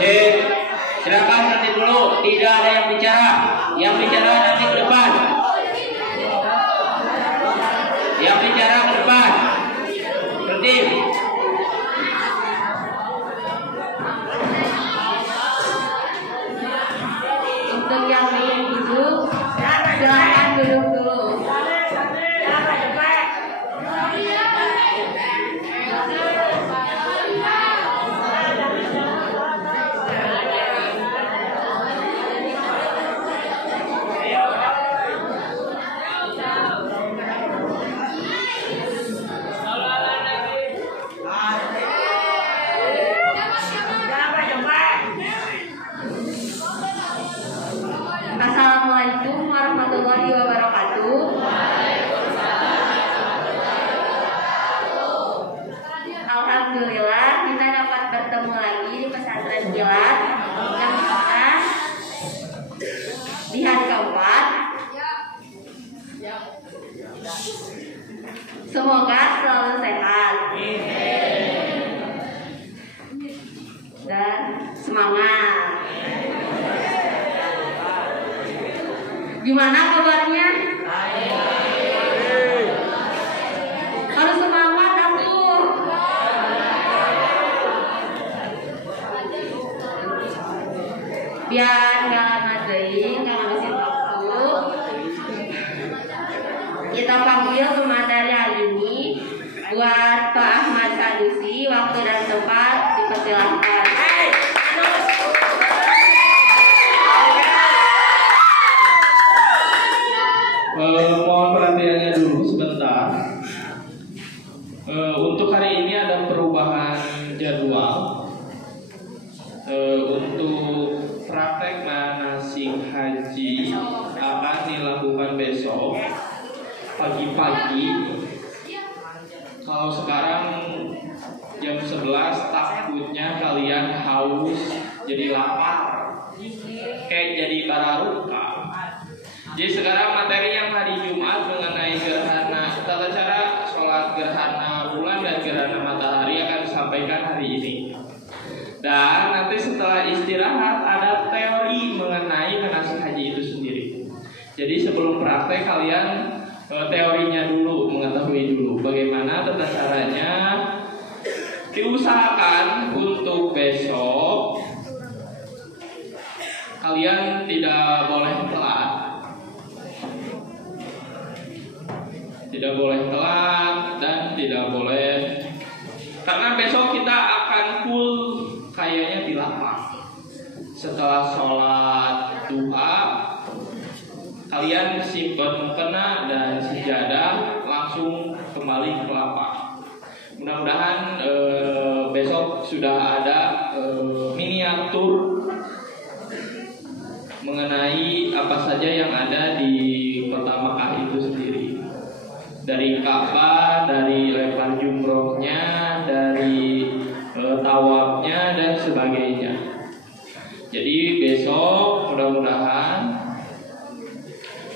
Cek, silakan nanti dulu. Tidak ada yang bicara. Yang bicara nanti ke depan. Yang bicara ke depan. Tertib. Untuk yang ingin duduk, silakan duduk dulu. Assalamualaikum warahmatullahi wabarakatuh. Alhamdulillah kita dapat bertemu lagi di pesantren kilat yang mana di hari keempat. Semoga selalu sehat dan semangat. Gimana kabarnya? Harus semangat atuh. Biar nggak lama teuing, nggak ngabisin waktu. Kita panggil pemateri hari ini buat Pak Ahmad Sanusi. Waktu dan tempat dipersilakan. Mohon perhatiannya dulu sebentar. Untuk hari ini ada perubahan jadwal. Untuk praktek manasik haji akan dilakukan besok pagi-pagi. Kalau sekarang jam 11 takutnya kalian haus jadi lapar, kayak jadi bararuka. Jadi sekarang materi yang hari Jumat mengenai gerhana, tata cara sholat gerhana bulan dan gerhana matahari akan disampaikan hari ini. Dan nanti setelah istirahat ada teori mengenai manasik haji itu sendiri. Jadi sebelum praktek kalian teorinya dulu, mengetahui dulu bagaimana tata caranya. Diusahakan untuk besok kalian tidak boleh telat. Tidak boleh telat dan tidak boleh, karena besok kita akan full kayaknya di lapang. Setelah sholat duha kalian simpan mukena dan sejadah langsung kembali ke lapang. Mudah-mudahan besok sudah ada miniatur mengenai apa saja yang ada di kota Makkah itu sendiri. Dari Ka'bah, dari lempar jumrohnya, dari tawafnya dan sebagainya. Jadi besok mudah-mudahan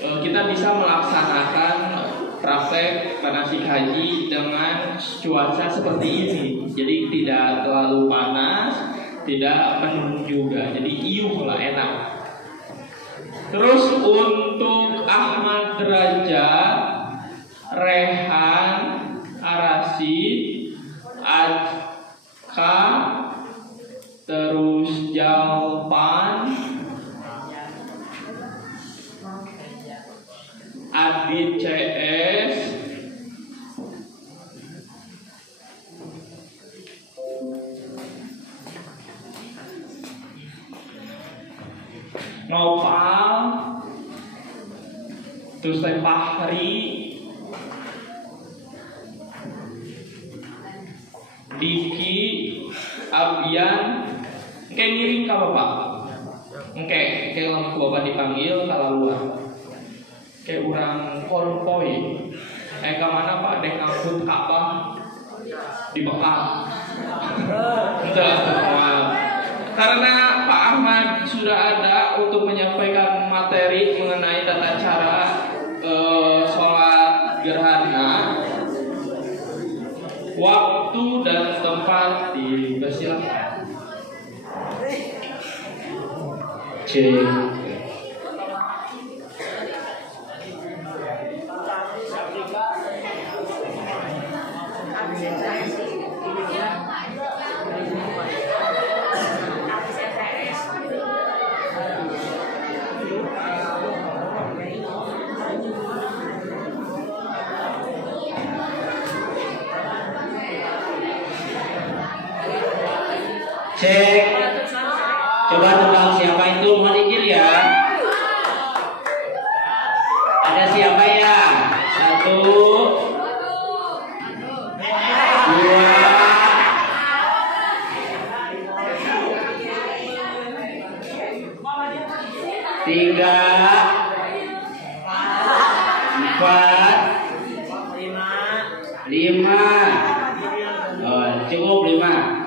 kita bisa melaksanakan praktek manasik haji dengan cuaca seperti ini. Jadi tidak terlalu panas, tidak mendung juga. Jadi iuh lah, enak. Terus untuk Ahmad Derajat, Rehan, Arasid, Adka, terus Jalpan, Adit CS, Nopal, terus Fahri, Diki, Abian, kayak miring ka bapak, kayak langsung bapak dipanggil kalau luar, kayak orang konvoy, kayak mana pak dek angkut Ka'bah di Mekah, karena Pak Ahmad sudah ada untuk menyampaikan materi mengenai tata cara sholat gerhana. Waktu dan tempat dipersilakan. Cek. Cek. Coba tebak siapa itu, mohon izin ya. Ada siapa ya? 1, 2, 3, 4, 5. Oh, cukup 5.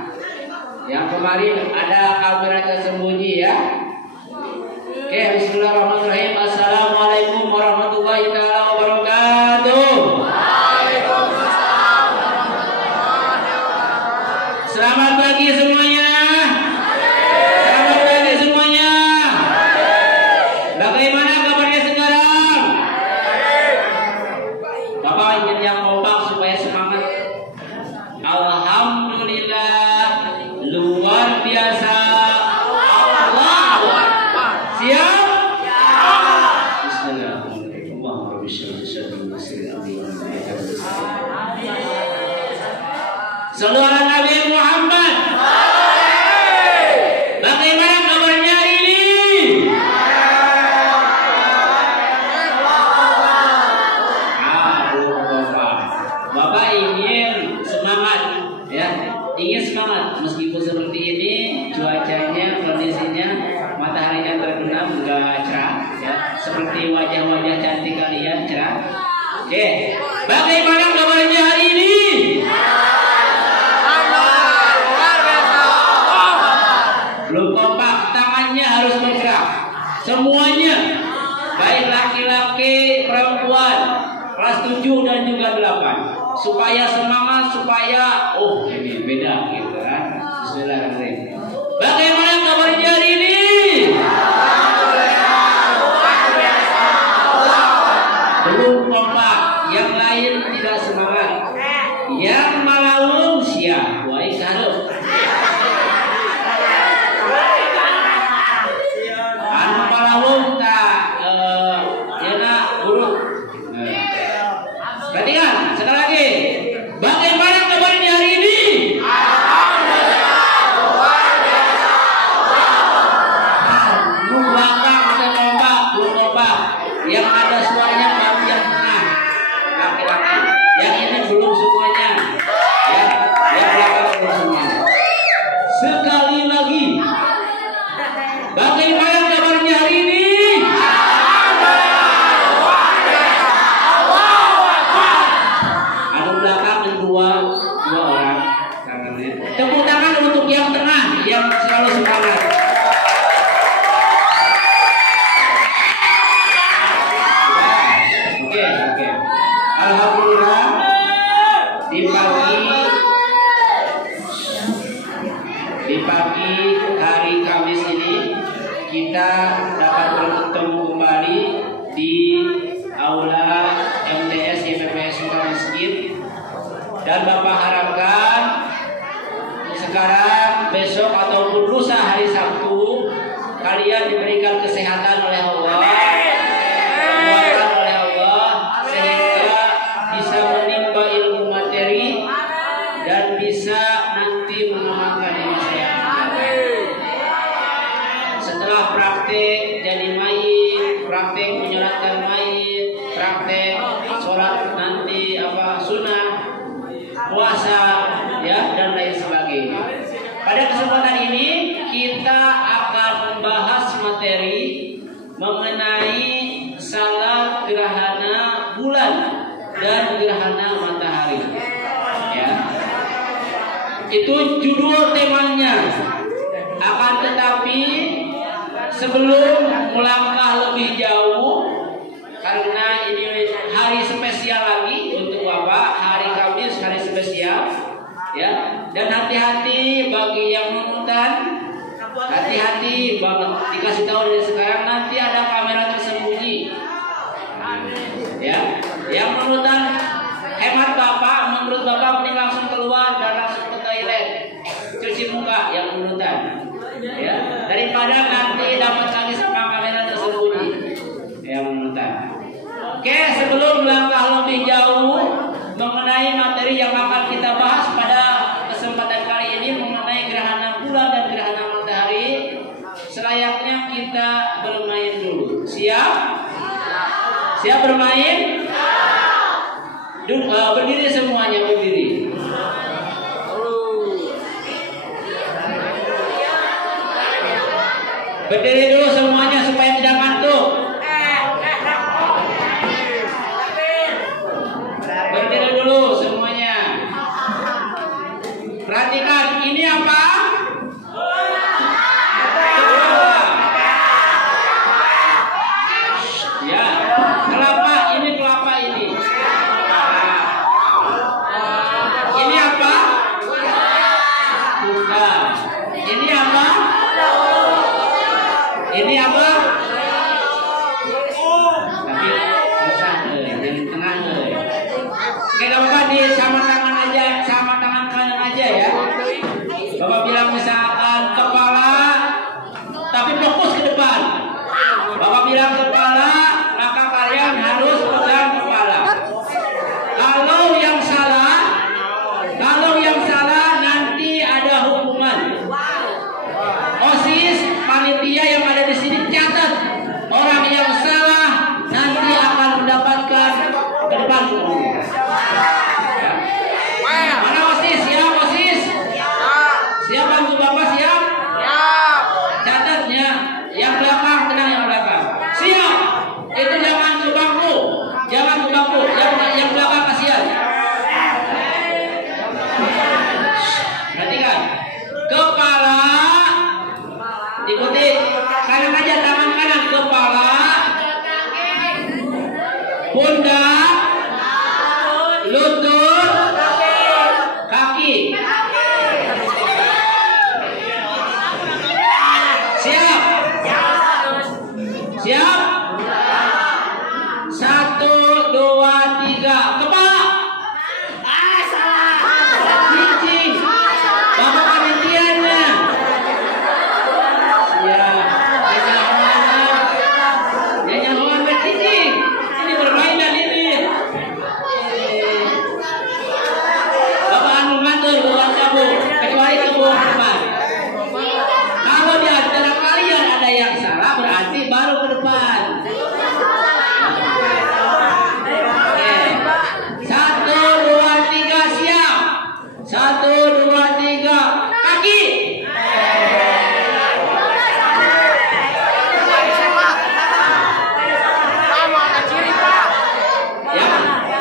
Yang kemarin ada kamera tersembunyi ya. Oke, bismillahirrahmanirrahim. Assalamualaikum warahmatullahi taala wabarakatuh. Waalaikumsalam warahmatullahi wabarakatuh. Selamat pagi semuanya. Selamat pagi semuanya. Bagaimana kabarnya sekarang? Bapak ingin yang kompak supaya semangat. Alhamdulillah, luar biasa. Allahu Akbar. Siap? Bismillahirrahmanirrahim. Allahumma shalli wa sallim Sallu ala Nabi Muhammad. Bagaimana kabarnya hari ini? Bapak ingin semangat ya, ingin semangat meskipun seperti ini cuacanya, kondisinya mataharinya terbenam enggak cerah ya, seperti wajah-wajah cantik kalian cerah. Oke, bagaimana kabarnya hari ini? Belum kompak, tangannya harus bergerak semuanya, baik laki-laki, perempuan, kelas 7 dan juga 8, supaya semangat, supaya ini beda gitu kan. Bismillahirrahmanirrahim. Bagaimana kabarnya hari ini? Belum kompak, yang lain tidak semangat, yang malaung siap, wah harus anu malaung tak ya nak buruk. Perhatikan sekali lagi. Bagaimana kabarnya hari ini? Belum belakang saya kompak, belum kompak. Yang ada suaranya baru yang tengah laki-laki. Yang ini belum semuanya. Ya, yang belakang belum semuanya. Sekali lagi. Bagaimana kabarnya hari ini? Ada belakang dan dua orang tangannya. Tepuk tangan untuk yang tengah yang selalu semangat. Oke. Alhamdulillah di pagi hari Kamis ini kita dapat bertemu kembali di aula MTS YPPS Sukamiskin, dan Bapak harapkan sekarang, besok ataupun lusa hari Sabtu kalian diberikan kesehatan oleh Allah, kekuatan oleh Allah, sehingga bisa menimba ilmu materi dan bisa nanti mengamalkan di masa yang akan datang. Setelah praktek jadi mayit, praktek menyolatkan mayit, praktek sholat nanti sunnah, puasa ya, dan lain sebagainya. Pada kesempatan ini kita akan membahas materi mengenai salat gerhana bulan dan gerhana matahari. Ya, itu judul temanya. Akan tetapi sebelum melangkah lebih jauh, karena ini hari spesial lagi untuk Bapak, hari Kamis, hari spesial ya, dan hati-hati bagi yang nonton Hati-hati banget, dikasih tahu dari sekarang, nanti ada kamera tersembunyi. Ya, yang menurutan hemat Bapak, menurut Bapak mending langsung keluar dan langsung ke toilet, cuci muka yang menurutan. Ya, daripada nanti dapat lagi sama kamera tersembunyi yang menurutan. Oke, sebelum melangkah lebih jauh mengenai materi yang akan kita bahas pada kesempatan kali ini mengenai gerhana bulan dan gerhana matahari, selayaknya kita bermain dulu. Siap? Siap bermain? Berdiri semuanya, berdiri. Berdiri dulu semuanya supaya tidak ngantuk. Berdiri dulu semuanya. Perhatikan, ini apa? Ya, kelapa, ini kelapa ini. Ini apa? Kuda. Ini apa? Ini apa? Tapi susah yang tengah Oke, Bapak di sama tangan aja, sama tangan kanan aja ya. Bapak bilang misalkan kepala, tapi fokus ke depan. Bapak bilang kepala, maka kalian harus pegang kepala. Kalau yang salah nanti ada hukuman. OSIS, panitia yang ada di sini catat, orang yang salah nanti akan mendapatkan ke depan. Mana OSIS? Siap OSIS? Siap bantu Bapak, siap? Catatnya, yang belakang tenang, yang belakang. Siap. Itu jangan ke bangku, yang belakang kasihan. Perhatikan. Kepala, ikuti kanan aja, tangan kanan, kepala, pundak, lutut, kaki. Siap? Siap? 1, 2, 3. Kepala. Cincin. Bapak panitianya. Ya, jangan bercincin. Ini permainan ini. Bapak anu ngatur bukan kamu, kecuali kamu depan. Kalau di antara kalian ada yang salah, berarti baru ke depan. Oke. 1, 2, 3, siap. 1, 2, 3, kaki.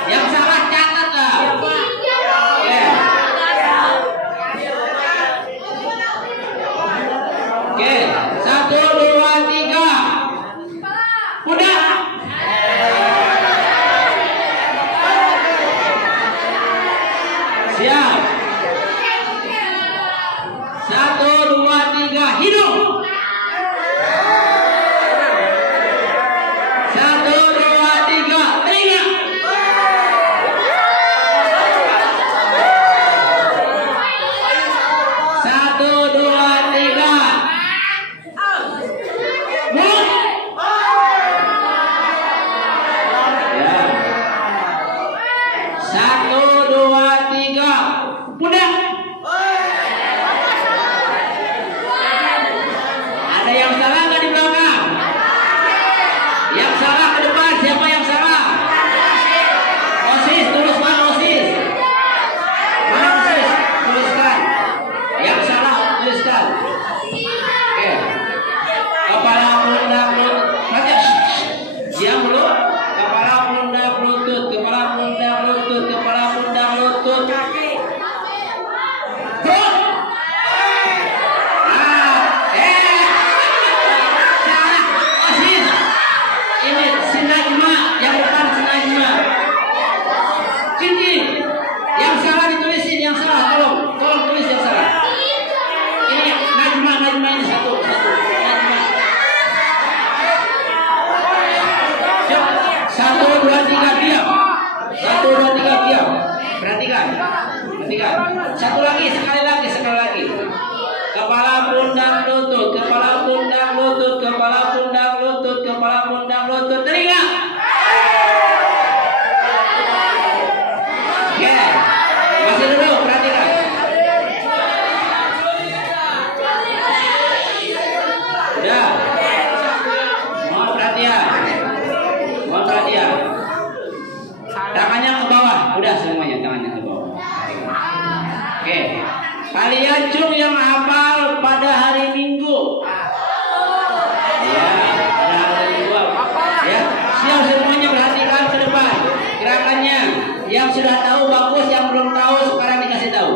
Yang salah catat lah. Oke, 1, 2, 3. Udah. Siap. Satu lagi, sekali lagi. Kepala, pundak, lutut, kepala, pundak, lutut, kepala, pundak, lutut, kepala, pundak, lutut, telinga. Oke, masih dulu, perhatikan. Udah. Mohon perhatian. Tangannya ke bawah, udah semuanya tangannya ke bawah. Oke, kalian cung yang hafal pada hari Minggu. Ya, pada hari Minggu. Ya, siap semuanya, perhatikan ke depan gerakannya. Yang sudah tahu bagus, yang belum tahu sekarang dikasih tahu.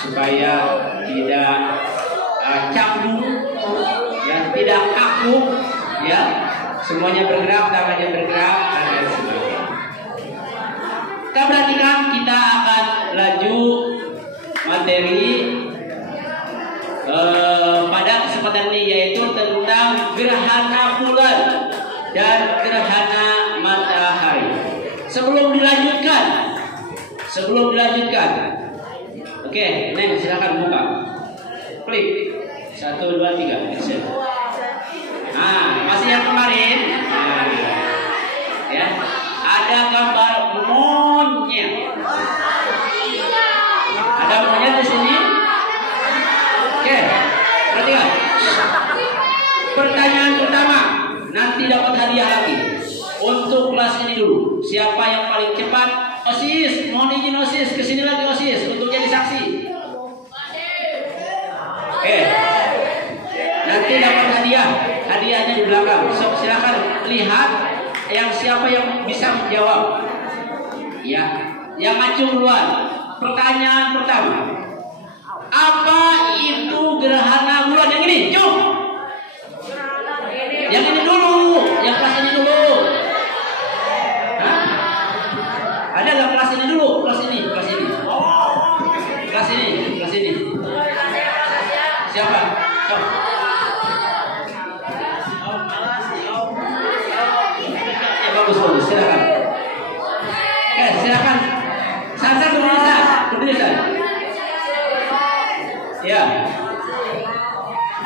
Supaya tidak canggung, ya, tidak kaku, ya, semuanya bergerak, tangannya bergerak, dan lain sebagainya. Kita perhatikan, kita akan laju materi pada kesempatan ini, yaitu tentang gerhana bulan dan gerhana matahari. Sebelum dilanjutkan, oke, Neng, silakan buka. Klik. 1, 2, 3. Action. Nah, masih yang kemarin. Nah, ya, ada gambar monyet. Ada monyet di sini. Oke, perhatikan. Pertanyaan pertama, nanti dapat hadiah lagi. Untuk kelas ini dulu, siapa yang paling cepat? OSIS, mohon izin OSIS, kesini lagi OSIS untuk jadi saksi. Oke, nanti dapat hadiah, hadiahnya di belakang. So, silakan lihat siapa yang bisa menjawab. Ya, yang ngacung duluan. Pertanyaan pertama, apa itu gerhana bulan? Yang ini, cung. Yang ini dulu, yang kelas ini dulu. Ada nggak kelas ini dulu? Kelas ini. Siapa? Cok. Ya, bagus. Silakan. Oke, silakan. Sasa berdiri. Ya.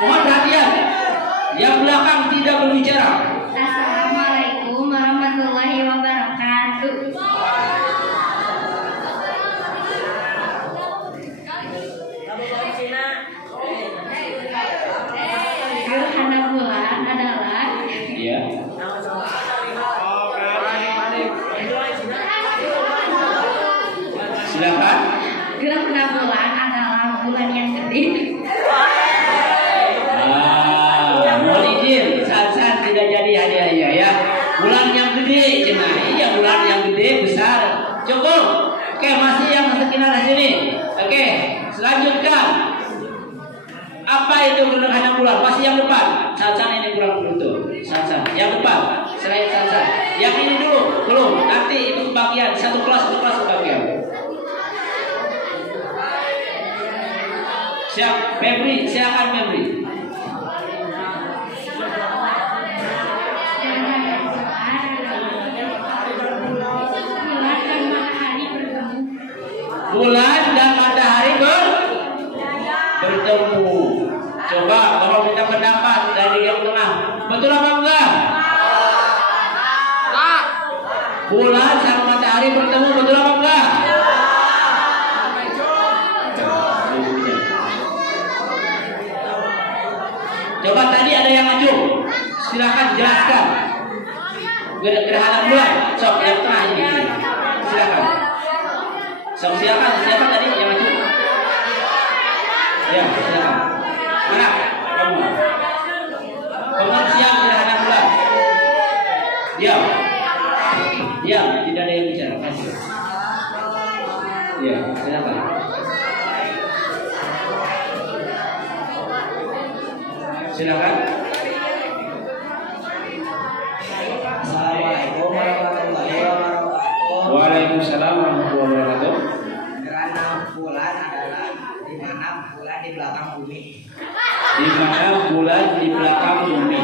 Mohon perhatian. Yang belakang tidak berbicara. Assalamualaikum warahmatullahi wabarakatuh. Gerhana bulan adalah Ya. Silakan. gerhana bulan adalah bulan yang gede. Mohon izin, saat tidak jadi hadiahnya ya. Bulan yang gede, cina. Iya, bulan yang gede besar. Cukup. Oke, masih yang sekitar di sini. Oke, selanjutkan. Apa itu gerhana bulan? Masih yang depan. Saat ini kurang beruntung. Saat yang depan. Selain saat. Yang ini dulu, belum. Nanti itu bagian satu kelas bagian. Siap, Febri, silakan Febri. Bulan dan matahari bertemu. Coba kalau kita pendapat dari yang tengah, betul apa enggak? Bulan sama matahari bertemu, betul apa enggak? Coba tadi ada yang ngajuh, silakan jelaskan. Gerhana bulan, sok yang tengah ini, silakan. Sok silakan tadi yang ngajuh. Ya, silakan. Mana kamu? Pengertian gerhana bulan. Diam, tidak ada yang bicara. Kasih. Ya, silakan. Silakan. Assalamualaikum warahmatullahi wabarakatuh. Waalaikumsalam warahmatullahi wabarakatuh. Gerhana bulan adalah di mana bulan di belakang bumi. Di mana bulan di belakang bumi.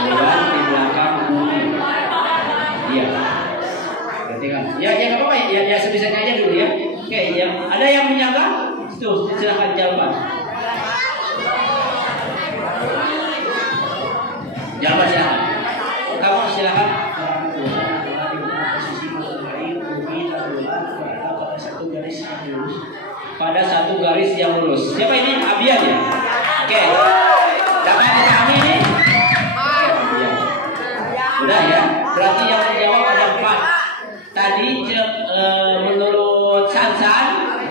Bulan di belakang bumi. Iya. Berarti kan? Ya, nggak apa-apa ya, sebisanya aja dulu ya. Oke, yang ada yang menyangka? Tuh, silakan jawaban. Jawaban silakan. Kamu silakan. Pada satu garis yang lurus. Siapa ini? Abian ya? Oke. Dapat dipahami ini? Udah ya. Berarti yang menjawab ada 4. Tadi menurut Sansan,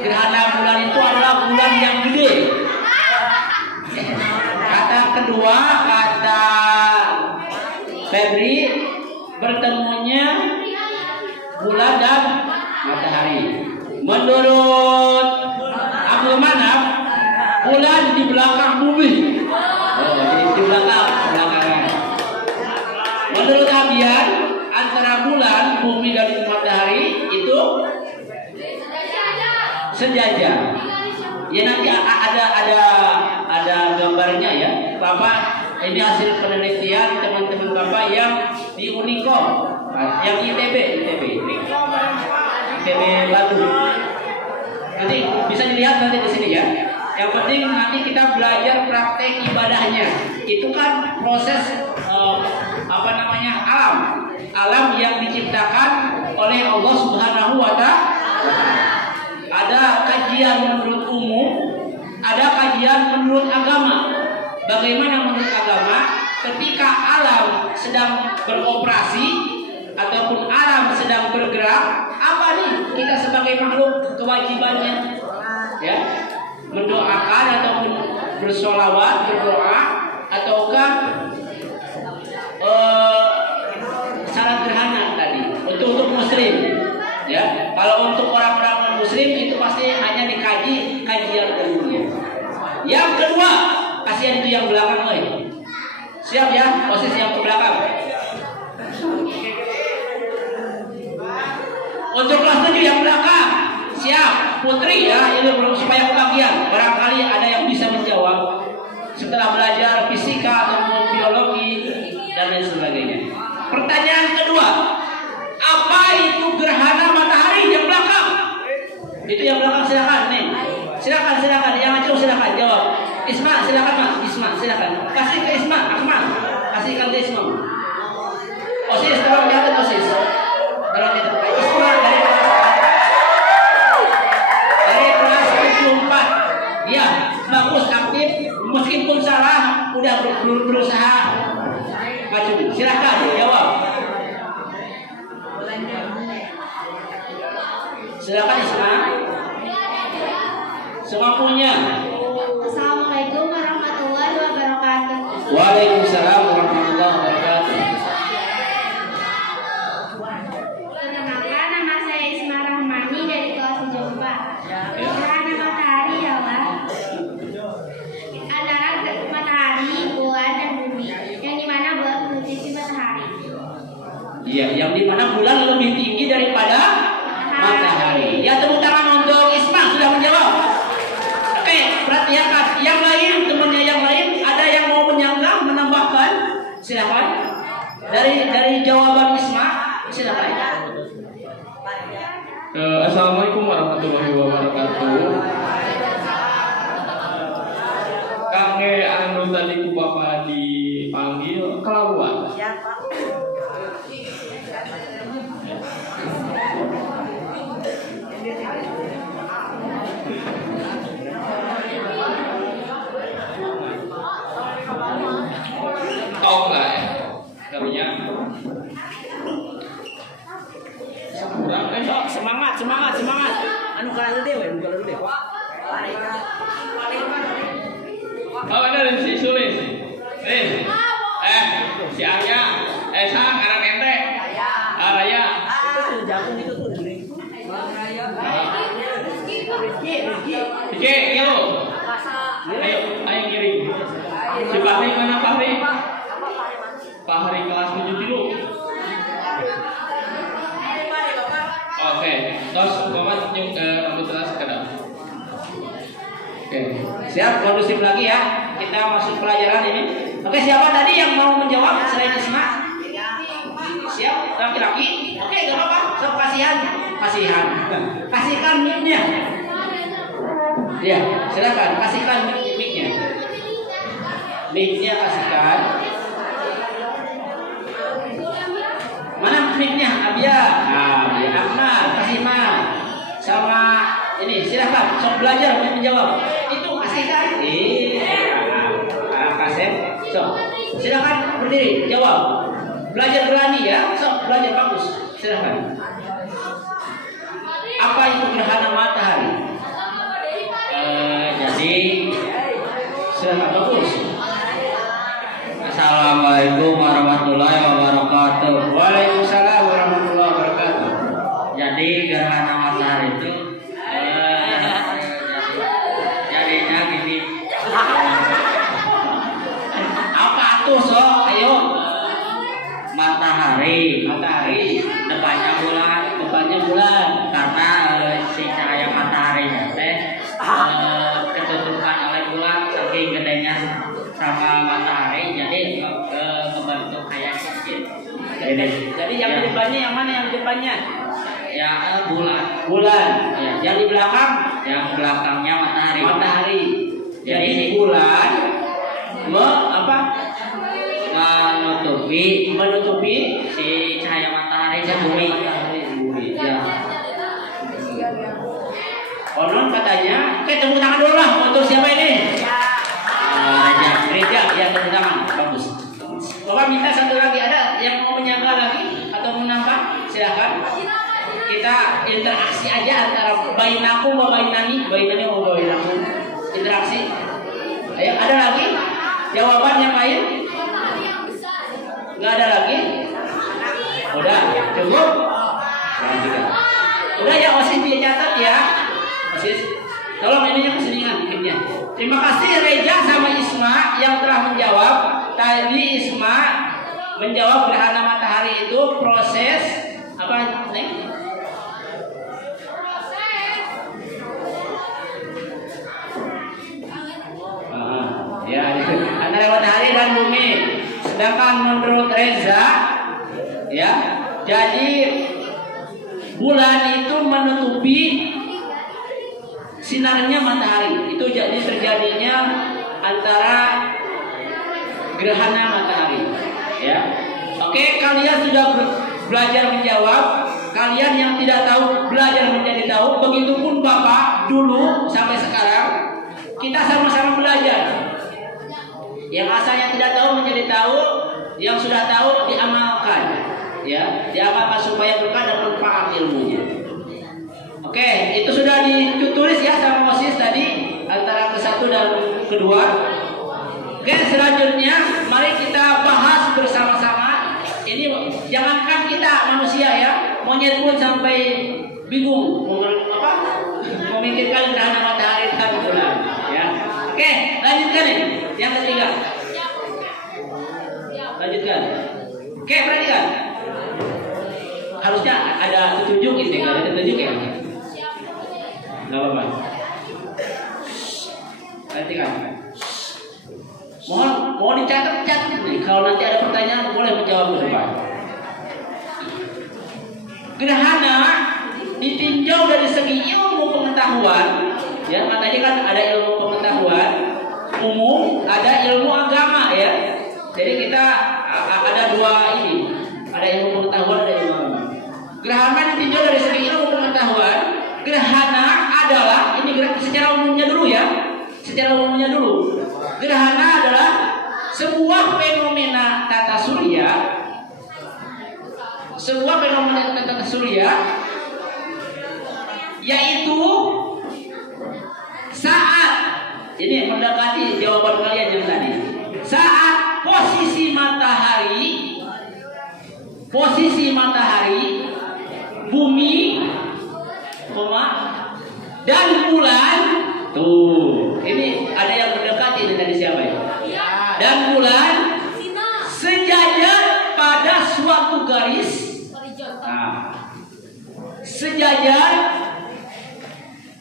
gerhana bulan itu adalah bulan yang gede. Kata kedua, kata Febri, bertemunya bulan dan matahari. Menurut Abdul Manaf, bulan di belakang bumi. Oh, jadi di belakangan. Menurut Abian, antara bulan, bumi dan matahari itu sejajar. Ya nanti ada gambarnya ya, Bapak. Ini hasil penelitian teman-teman Bapak yang di Unicom, yang ITB Bandung. Nanti bisa dilihat nanti di sini ya. Yang penting nanti kita belajar praktek ibadahnya. Itu kan proses alam yang diciptakan oleh Allah Subhanahu wa Ta'ala. Ada kajian menurut umum, ada kajian menurut agama. Bagaimana menurut agama? Ketika alam sedang beroperasi ataupun alam sedang bergerak, apa nih kita sebagai makhluk kewajibannya? Ya, mendoakan ataupun bersolawat, berdoa, ataukah syarat gerhana tadi untuk muslim? Ya, kalau untuk orang-orang non muslim itu pasti hanya dikaji kajian umumnya. Yang kedua, kasihan itu yang belakang, siap ya, posisi yang ke belakang. Untuk kelas 7 yang belakang, siap, Putri ya, ini belum supaya kebagian. Barangkali ada yang bisa menjawab setelah belajar fisika ataupun biologi dan lain sebagainya. Pertanyaan kedua, apa itu gerhana matahari yang belakang? Itu yang belakang silakan nih. Silakan yang ngaco silakan jawab. Isma silakan Mas, Isma silakan. OSIS mau? OSIS tolong catat OSIS. Tolong catat. Isma dari kelas 74. Ya, bagus aktif meskipun salah udah berusaha maju. Silakan jawab. Silakan Isma. Semampunya. Assalamualaikum warahmatullahi wabarakatuh. Waalaikumsalam warahmatullahi wabarakatuh. Perkenalkan, nama saya Isma Rahmani dari kelas 74. Gerhana matahari adalah antara matahari, bulan, dan bumi, yang dimana bulan mengelilingi matahari. Iya, yang dimana bulan lebih tinggi daripada matahari. Ya, tepuk tangan untuk Isma sudah menjawab. Oke, perhatikan yang lain, temannya yang lain, ada yang mau menyanggah, menambahkan? Silakan. Dari jawaban Isma, silakan. Assalamualaikum warahmatullahi wabarakatuh. Kangge anu tadi ku Bapak dipanggil kelaluan. Tahu nggak ya? Kalinya kurang Semangat. Anu kalau deh, bukan deh. oh bener si Sulis. Si Arya, Sang anak ente. Raya. Oke, yo. Ayo ngirim. Si Fahri mana Fahri? Fahri kelas 7 dulu. Oke, terus Muhammad nyung rambut teras ke dalam. Oke, siap kondusif lagi ya. Kita masuk pelajaran ini. Oke, siapa tadi yang mau menjawab selain Isma? Siap, laki-laki. Oke, gak apa-apa. Sok kasihan. Kasihkan mic-nya. Ya, silakan kasihkan mic-nya. Mic-nya kasihkan. Mana mic-nya? Abia. Ahmad, kasih sama ini silakan. Sok belajar untuk menjawab. Itu kasihkan. Kasih. Sok. Silakan berdiri, jawab. Belajar berani ya. Sok belajar bagus. Silakan. Apa itu gerhana matahari? Jadi silakan bagus. Assalamualaikum warahmatullahi wabarakatuh. Waalaikumsalam warahmatullahi wabarakatuh. Jadi gerhana matahari itu jadinya gini. Apa tuh sok? Ayo. Matahari Depannya bulan. karena si cahaya mataharinya teh ketutupan oleh bulan saking gedenya sama matahari jadi kebentuk kayak cincin. Jadi yang di depannya yang mana yang di depannya? Ya Bulan. Ya. Yang di belakang? Yang belakangnya matahari. Jadi bulan menutupi si cahaya matahari dan bumi. Ya. Konon katanya, tepuk tangan dulu lah untuk siapa ini? Reja, ya tepuk tangan, bagus. Bapak minta satu lagi, ada yang mau menyangka lagi atau menambah? Silakan. Kita interaksi aja antara bainakum wa bainani wa bainakum. Interaksi. Ayo, ada lagi? Jawaban yang lain? Nggak ada lagi? Udah, cukup? Udah ya, OSIS dicatat ya. OSIS, tolong ininya keseringan bikinnya. Terima kasih Reja sama Isma yang telah menjawab. Tadi Isma menjawab gerhana matahari itu proses apa nih? Ya, antara matahari dan bumi. Sedangkan menurut Reza, ya, jadi bulan itu menutupi sinarnya matahari. Itu jadi terjadinya antara gerhana matahari, ya. Oke, kalian sudah belajar menjawab. Kalian yang tidak tahu belajar menjadi tahu. Begitupun Bapak dulu sampai sekarang kita sama-sama belajar. Yang asalnya tidak tahu menjadi tahu, yang sudah tahu diamalkan, ya, diamalkan supaya berkah dan bermanfaat ilmunya. Oke, itu sudah ditulis ya sama OSIS tadi antara ke-1 dan kedua. Oke, selanjutnya mari kita bahas bersama-sama. Ini jangankan kita manusia ya, monyet pun sampai bingung memikirkan gerhana matahari dan bulan ya. Oke, lanjutkan nih yang ketiga. Lanjutkan. Oke, perhatikan. Harusnya ada petunjuk ini, nggak ada petunjuk ya? Nggak apa-apa. Perhatikan. Mohon dicatat nih. Kalau nanti ada pertanyaan boleh menjawab ke depan. Gerhana ditinjau dari segi ilmu pengetahuan, ya, makanya kan ada ilmu pengetahuan umum, ada ilmu agama ya. Jadi kita ada dua ini, ada ilmu pengetahuan, ada ilmu agama. Gerhana ditinjau dari segi ilmu pengetahuan. Gerhana adalah ini secara umumnya dulu ya, secara umumnya dulu. Gerhana adalah sebuah fenomena tata surya, yaitu saat ini mendekati jawaban kalian yang tadi. Saat posisi matahari, bumi, dan bulan. Tuh, ini ada yang mendekati ini tadi siapa ya? Dan bulan sejajar pada suatu garis. Nah, sejajar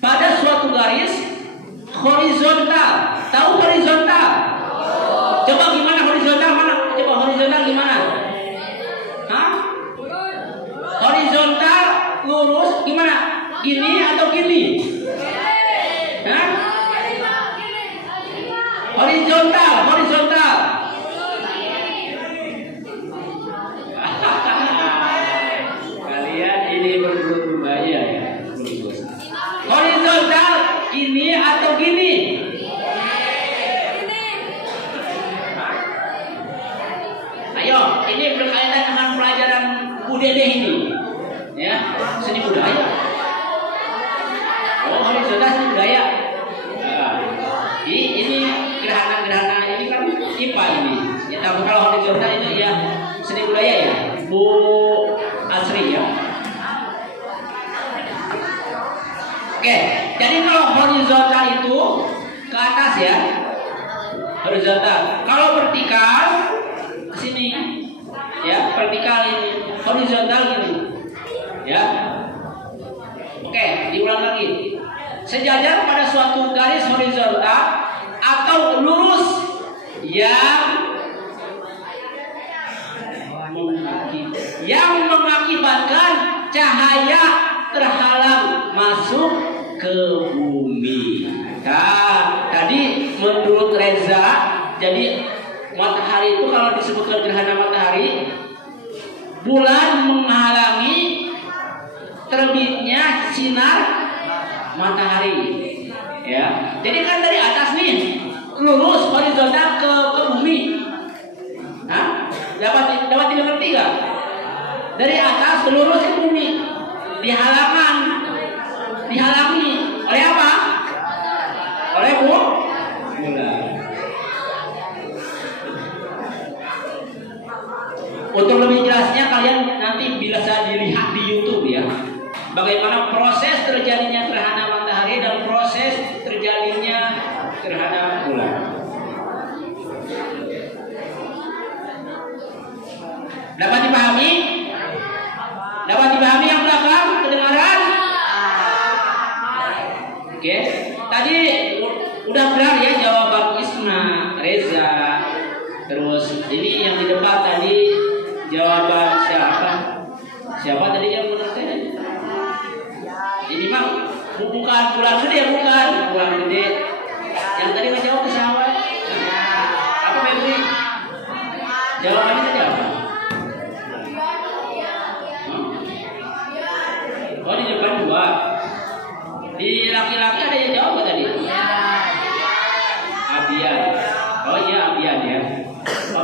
pada suatu garis horizontal. Tahu horizontal? Coba gimana horizontal? Mana? Coba horizontal gimana? Hah? Horizontal lurus gimana? Gini atau gini? Hah? Horizontal. Kalian ini berbahaya ya. Horizontal gini atau gini? Ayo, ini berkaitan dengan pelajaran UDD ini, ya, seni budaya. Oh, horizontal seni budaya. Ini gerhana ini kan IPA ini. Ya, tapi kalau horizontal itu ya seni budaya ya, Bu Asri ya. Oke, jadi kalau horizontal itu ke atas ya, horizontal. Kalau vertikal ke sini, ya, vertikal ini, horizontal gini, ya. Oke, diulang lagi. Sejajar pada suatu garis horizontal atau lurus yang mengakibatkan cahaya terhalang masuk ke bumi. Nah, tadi menurut Reza, jadi matahari itu kalau disebutkan gerhana matahari, bulan menghalangi terbitnya sinar matahari, ya. Jadi kan dari atas nih lurus horizontal ke bumi. Hah? Dapat dimengerti nggak? Dari atas lurus ke bumi, dihalangi oleh apa? Oleh bulan. Untuk lebih jelasnya kalian nanti bisa dilihat di YouTube ya. Bagaimana proses terjadinya gerhana matahari dan proses terjadinya gerhana bulan. Dapat dipahami? Dapat dipahami yang belakang? Kedengaran? Oke. Tadi udah benar ya jawaban Isma, Reza. Terus ini yang di depan tadi jawaban siapa? Siapa tadi yang benar tadi? Ini mah bukan bulan gede, bukan bulan gede. Yang tadi ngejawab pesawat. Apa Febri? Jawabannya tadi apa?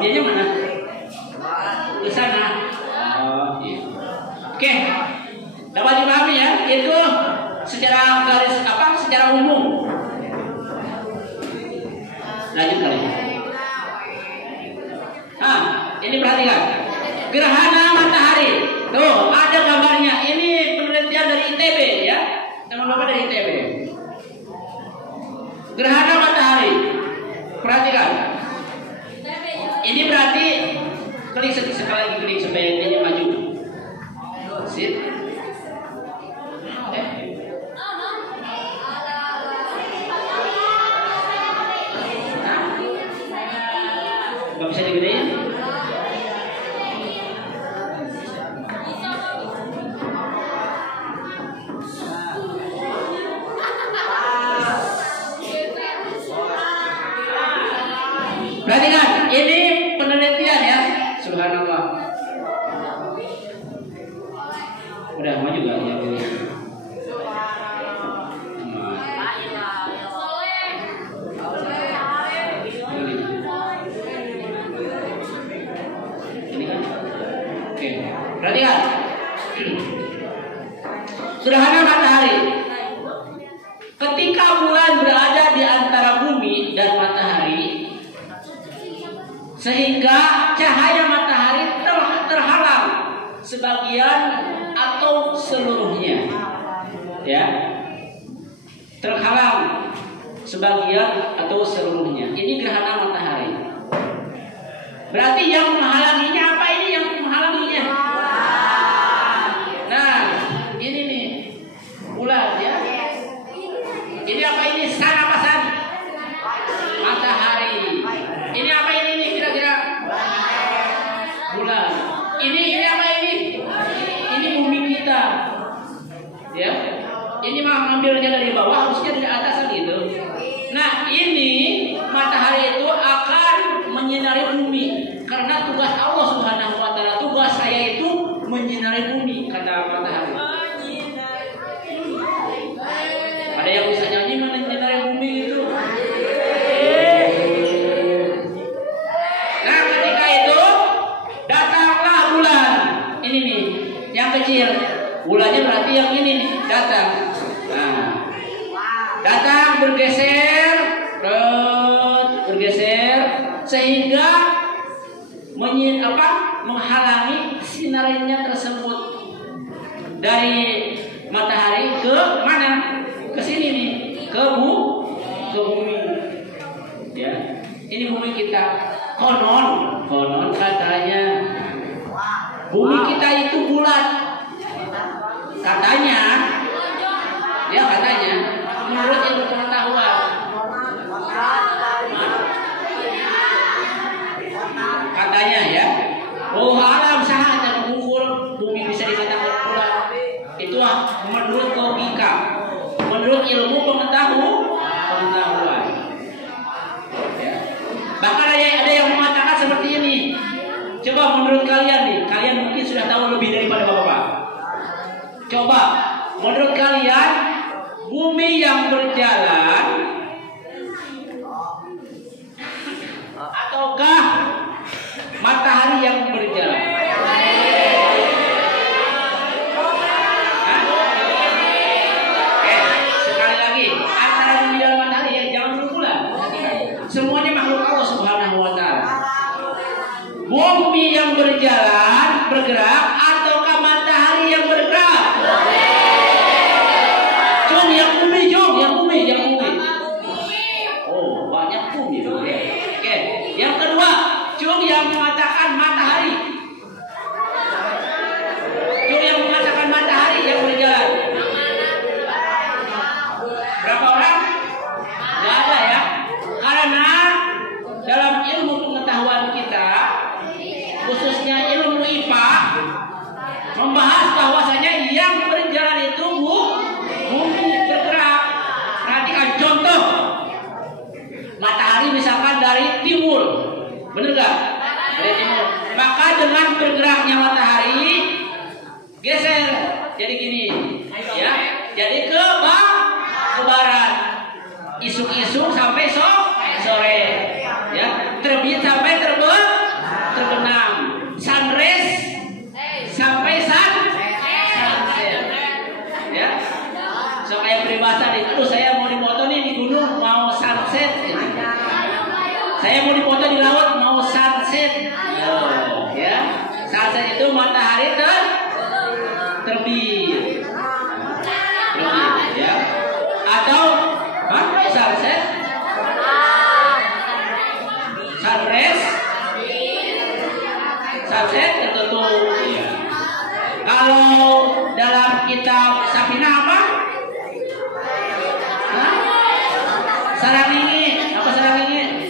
Dianya mana? Ke sana. Oh, iya. Oke. Dapat dipahami ya? Itu secara garis apa? Secara umum. Lanjut kali. Nah, ini perhatikan. Gerhana matahari. Tuh, ada gambarnya. Ini penelitian dari ITB ya. Teman-teman dari ITB. Gerhana matahari. Perhatikan. Ini berarti klik sekali lagi klik supaya intinya maju. Sip. Gak bisa digedein? Perhatikan, ini penelitian ya, subhanallah. Udah mau juga ya ini. Ini kan, oke. Perhatikan, gerhana matahari. Ketika bulan berada di antara bumi dan matahari, sehingga cahaya matahari terhalang sebagian atau seluruhnya, ya, terhalang sebagian atau seluruhnya. Ini gerhana matahari. Berarti yang menghalanginya apa? Ini yang menghalanginya. Nah, ini nih bulan ya. Ini apa ini? Sun apa sun? Matahari. Ini apa ini nih kira-kira? Bulan. Ini apa ini? Ini bumi kita. Ya. Ini mah ngambilnya dari bawah, harusnya dari atas gitu. Nah, ini matahari itu akan menyinari bumi karena tugas Allah Subhanahu wa taala. Tugas saya itu menyinari bumi kata matahari. Ada yang bisa nyanyi menyinari bumi itu? Nah, ketika itu datanglah bulan. Ini nih, yang kecil. Bulannya berarti yang ini nih, datang. Nah, datang bergeser, sehingga menghalangi sinarnya tersebut dari matahari ke mana? Ke sini nih, ke bumi. Ya, ini bumi kita. Konon katanya bumi kita itu bulat. Katanya, ya katanya, menurut ilmu pengetahuan. Katanya ya, alam sahat yang mengukur bumi bisa dikatakan bulat. Itu menurut logika, menurut ilmu pengetahuan. Ya. Bahkan ada yang mengatakan seperti ini. Coba menurut kalian nih, kalian mungkin sudah tahu lebih daripada bapak-bapak. Coba menurut kalian bumi yang berjalan ataukah matahari yang berjalan? Sekali lagi, antara bumi dan matahari ya, jangan bulan. Semuanya makhluk Allah Subhanahu wa taala. Bumi yang bergerak ataukah matahari yang bergerak? Yang bumi. Oh, banyak bumi. Oke. Yang kedua, yang mengatakan matahari. Yang mengatakan matahari yang berjalan. Berapa orang? Nggak ada ya. Karena dalam ilmu pengetahuan kita, khususnya ilmu IPA, membahas bahwasanya yang berjalan itu bumi bergerak. Perhatikan contoh, matahari misalkan dari timur, benar nggak? Dari timur. Maka dengan bergeraknya matahari geser, jadi gini, ya. Jadi ke barat, isuk-isuk sampai sore, ya. Terbit sampai sunset itu matahari terbit. Ya. Atau apa sunset? Sunrise? Sunset tertutup. Ya. Kalau dalam kitab Safinah apa? Sarangini. Apa sarangini?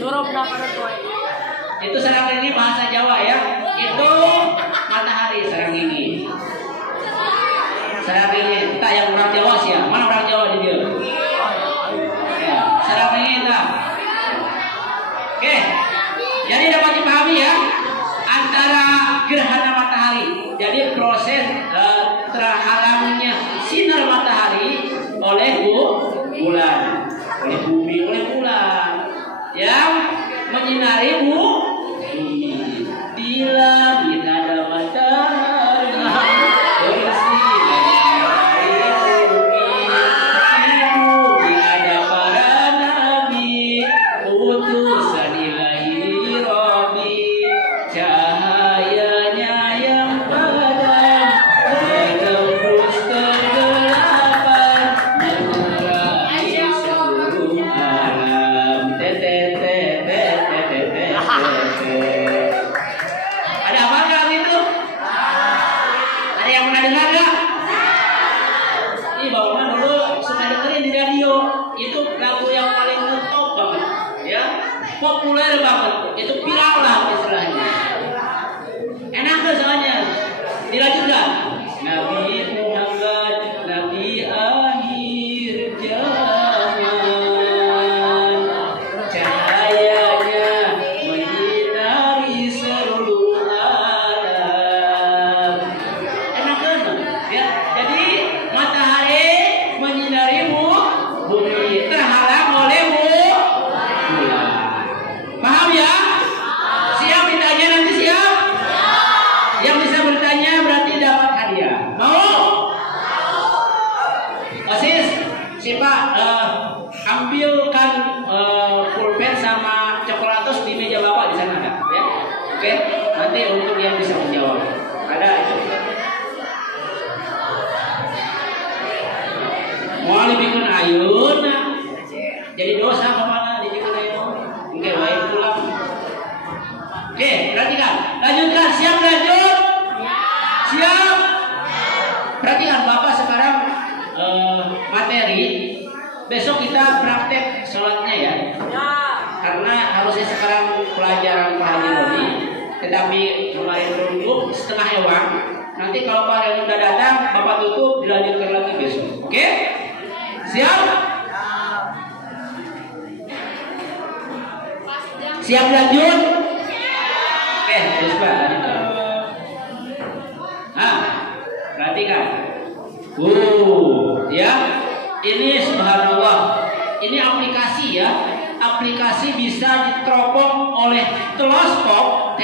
Itu sarangini bahasa Jawa ya. Itu matahari sarangini. Sarangini. Tak yang orang Jawa sih ya. Mana orang Jawa di dia? Ya, sarangini tak. Oke. Jadi dapat dipahami ya antara gerhana matahari. Jadi proses terhalangnya sinar matahari oleh bulan, oleh bumi, oleh bulan yang menyinari bumi. Di langit ada matahari bersinar bumi. Di bumi ada para nabi utusan ilahi Rabbi. Cahayanya yang padam menembus kegelapan menerangi seluruh alam. Ada apa nggak itu? Ada yang pernah dengar nggak? Ini bawaan dulu suka dengerin di radio. Itu lagu yang paling top banget, ya, populer banget. Itu viral lah istilahnya. Enak tuh soalnya. Dilanjutkan. Nabi Muhammad, Nabi akhir zaman, cahayanya menyinari seluruh alam. Enak kan? Ya, jadi matahari menyinari bumi, terhalang oleh bulan. Paham ya? Siap ditanya nanti, siap? Yang bisa bertanya berarti dapat hadiah. Mau? Osis, siapa? Ambilkan pulpen sama coklatos di meja bapak di sana ada, ya? Oke, nanti untuk yang bisa menjawab. Ada itu. Mau dibikin ayun, jadi dosa kemana dibikin ayun? Oke, baik pulang. Oke, perhatikan. Lanjutkan, siap lanjut? Siap? Perhatikan Bapak sekarang materi. Besok kita praktek sholatnya ya. Karena harusnya sekarang pelajaran Pak Haji Rodi, tetapi kemarin beruntung setengah hewan. Nanti kalau Pak Haji udah datang, Bapak tutup, dilanjutkan lagi besok. Oke? Siap? Siap lanjut? Terus Pak, lanjutkan. Perhatikan. Ya. Ini subhanallah. Ini aplikasi ya. Aplikasi bisa diteropong oleh teleskop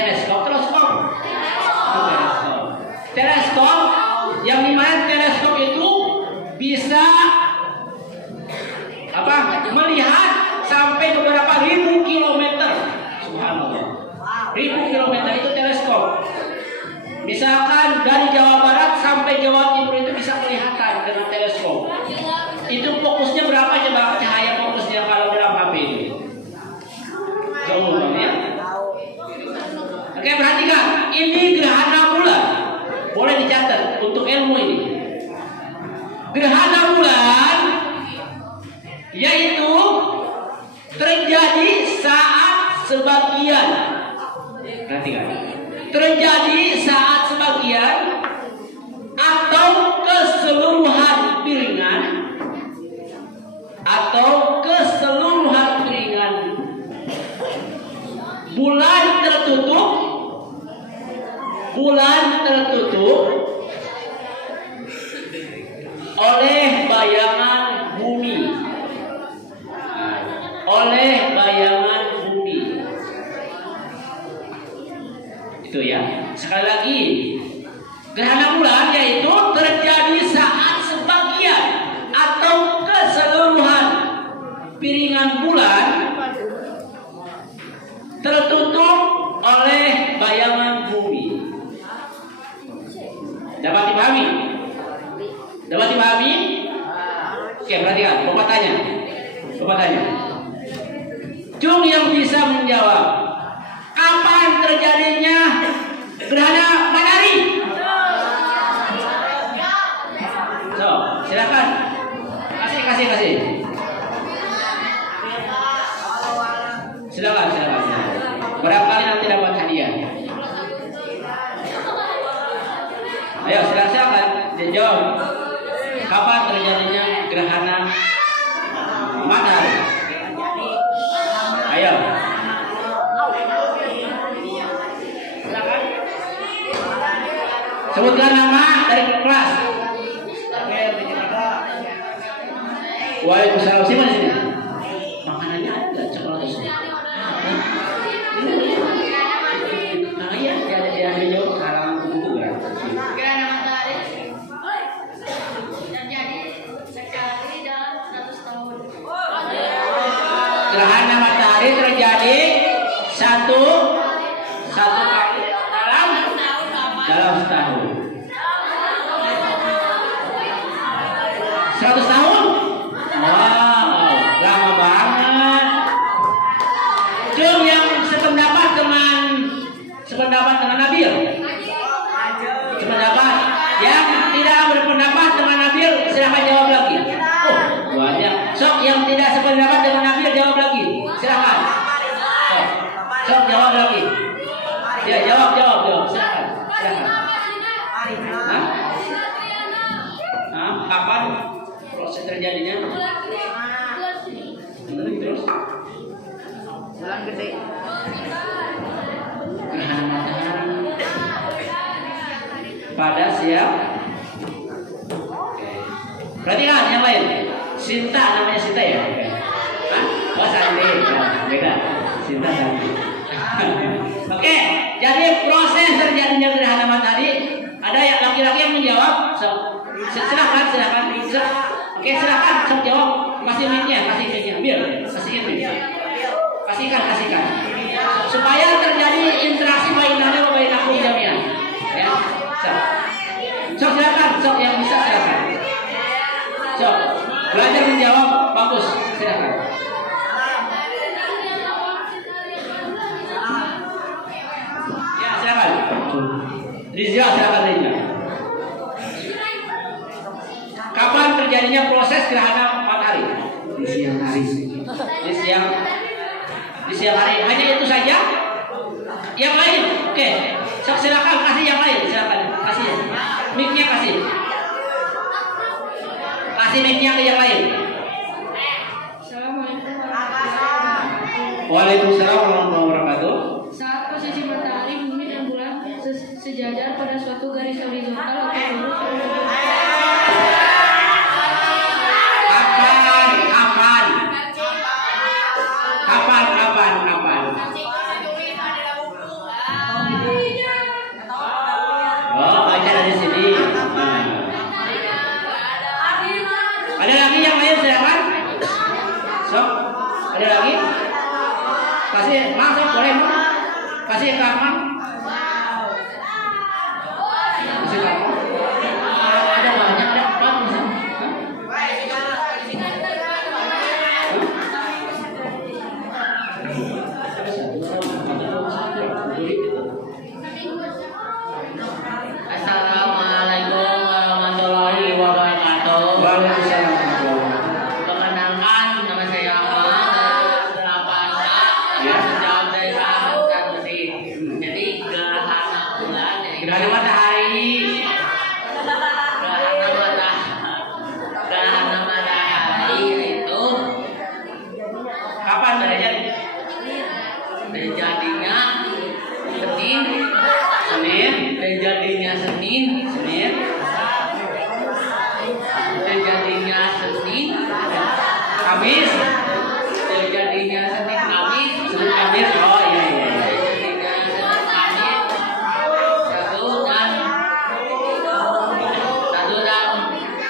yang dimana teleskop itu bisa melihat sampai beberapa ribu kilometer. Subhanallah. Ribu kilometer itu teleskop. Misalkan dari Jawa Barat sampai Jawa Timur itu bisa kelihatan dengan teleskop. Itu fokusnya berapa coba, cahaya fokusnya kalau dalam HP ini? Jauh banget ya. Oke, perhatikan. Ini gerhana bulan. Boleh dicatat untuk ilmu ini. Gerhana bulan yaitu terjadi saat sebagian. Perhatikan. Terjadi saat sebagian atau keseluruhan piringan bulan tertutup oleh bayangan bumi. Itu ya. Sekali lagi, gerhana bulan yaitu terjadi saat sebagian atau keseluruhan piringan bulan tertutup oleh bayangan bumi. Dapat dipahami? Oke, perhatikan. Bapak tanya. Cung yang bisa menjawab, kapan terjadinya gerhana matahari? So, silakan. Kasih. Silakan. Barangkali nanti dapat hadiah. Ayo, silakan. Jawab. Kapan terjadinya gerhana matahari? Ayo. Silakan. Sebutkan nama dari kelas. Waalaikumsalam. Siapa di sini? Makanannya ada coklat itu. Nah, iya, dia jawab halangan kubu kan. Gerhana matahari terjadi sekali dalam 100 tahun. Gerhana matahari terjadi satu kali dalam setahun. 100 tahun? Wow, lama banget. Cung yang sependapat dengan Nabil. Sependapat. Yang tidak berpendapat dengan Nabil, silakan jawab lagi. Oh, banyak. Sok yang tidak sependapat dengan Nabil jawab lagi. Silakan. Sok jawab lagi. Ya, jawab. Silakan. Kapan proses terjadinya? Terus. Bulan gede. Gerhana matahari pada siang. Perhatikan yang lain. Sinta, namanya Sinta ya? Hah? Oh, Santi. Beda. Sinta Santi. Oke, jadi proses terjadinya gerhana matahari, ada yang laki-laki yang menjawab. Silakan. Oke, silakan jawab. Kasih mic-nya. Biar kasih mic. Kasihkan. Supaya terjadi interaksi bainana wa bainakum jami'an. Ya. Sok silakan, yang bisa silakan. Belajar menjawab bagus, silakan. Ya, silakan. Rizya, silakan Rizya. Kapan terjadinya proses gerhana matahari? Di siang hari. Di siang hari. Hanya itu saja? Yang lain? Oke. Silakan kasih yang lain. Silakan. Kasih. Mic-nya kasih. Kasih mic-nya ke yang lain. Assalamualaikum warahmatullahi wabarakatuh. Waalaikumsalam warahmatullahi wabarakatuh. Saat posisi matahari, bumi dan bulan sejajar pada suatu garis horizontal atau lurus. Oh, baca dari sini. Ada lagi yang lain, silakan. Sok, ada lagi? Kasih, masuk boleh, kasih ke Amang. Kasih ke Amang. Ada banyak dapat. Assalamualaikum warahmatullahi wabarakatuh. Waalaikumsalam. Perkenalkan, nama saya Ahmad dari 8A. Jawab dari satu sih. Jadi gerhana bulan, Gerhana matahari. gerhana matahari itu Kapan terjadi? terjadinya Senin. Terjadinya Senin. Kamis. Terjadinya Senin Kamis. Senin Kamis. Oh iya. Terjadinya Senin Kamis. Satu dan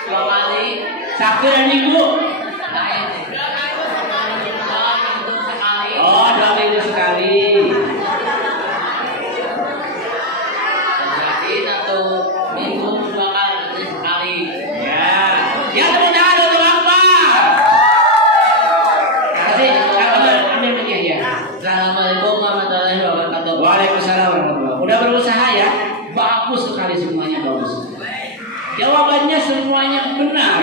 dua kali. Sabtu dan Minggu. Sekali. Oh, 2 minggu sekali. Jadi satu minggu dua kali sekali. Ya. Waalaikumsalam warahmatullahi. Udah berusaha ya? Bagus sekali semuanya bagus. Jawabannya semuanya benar.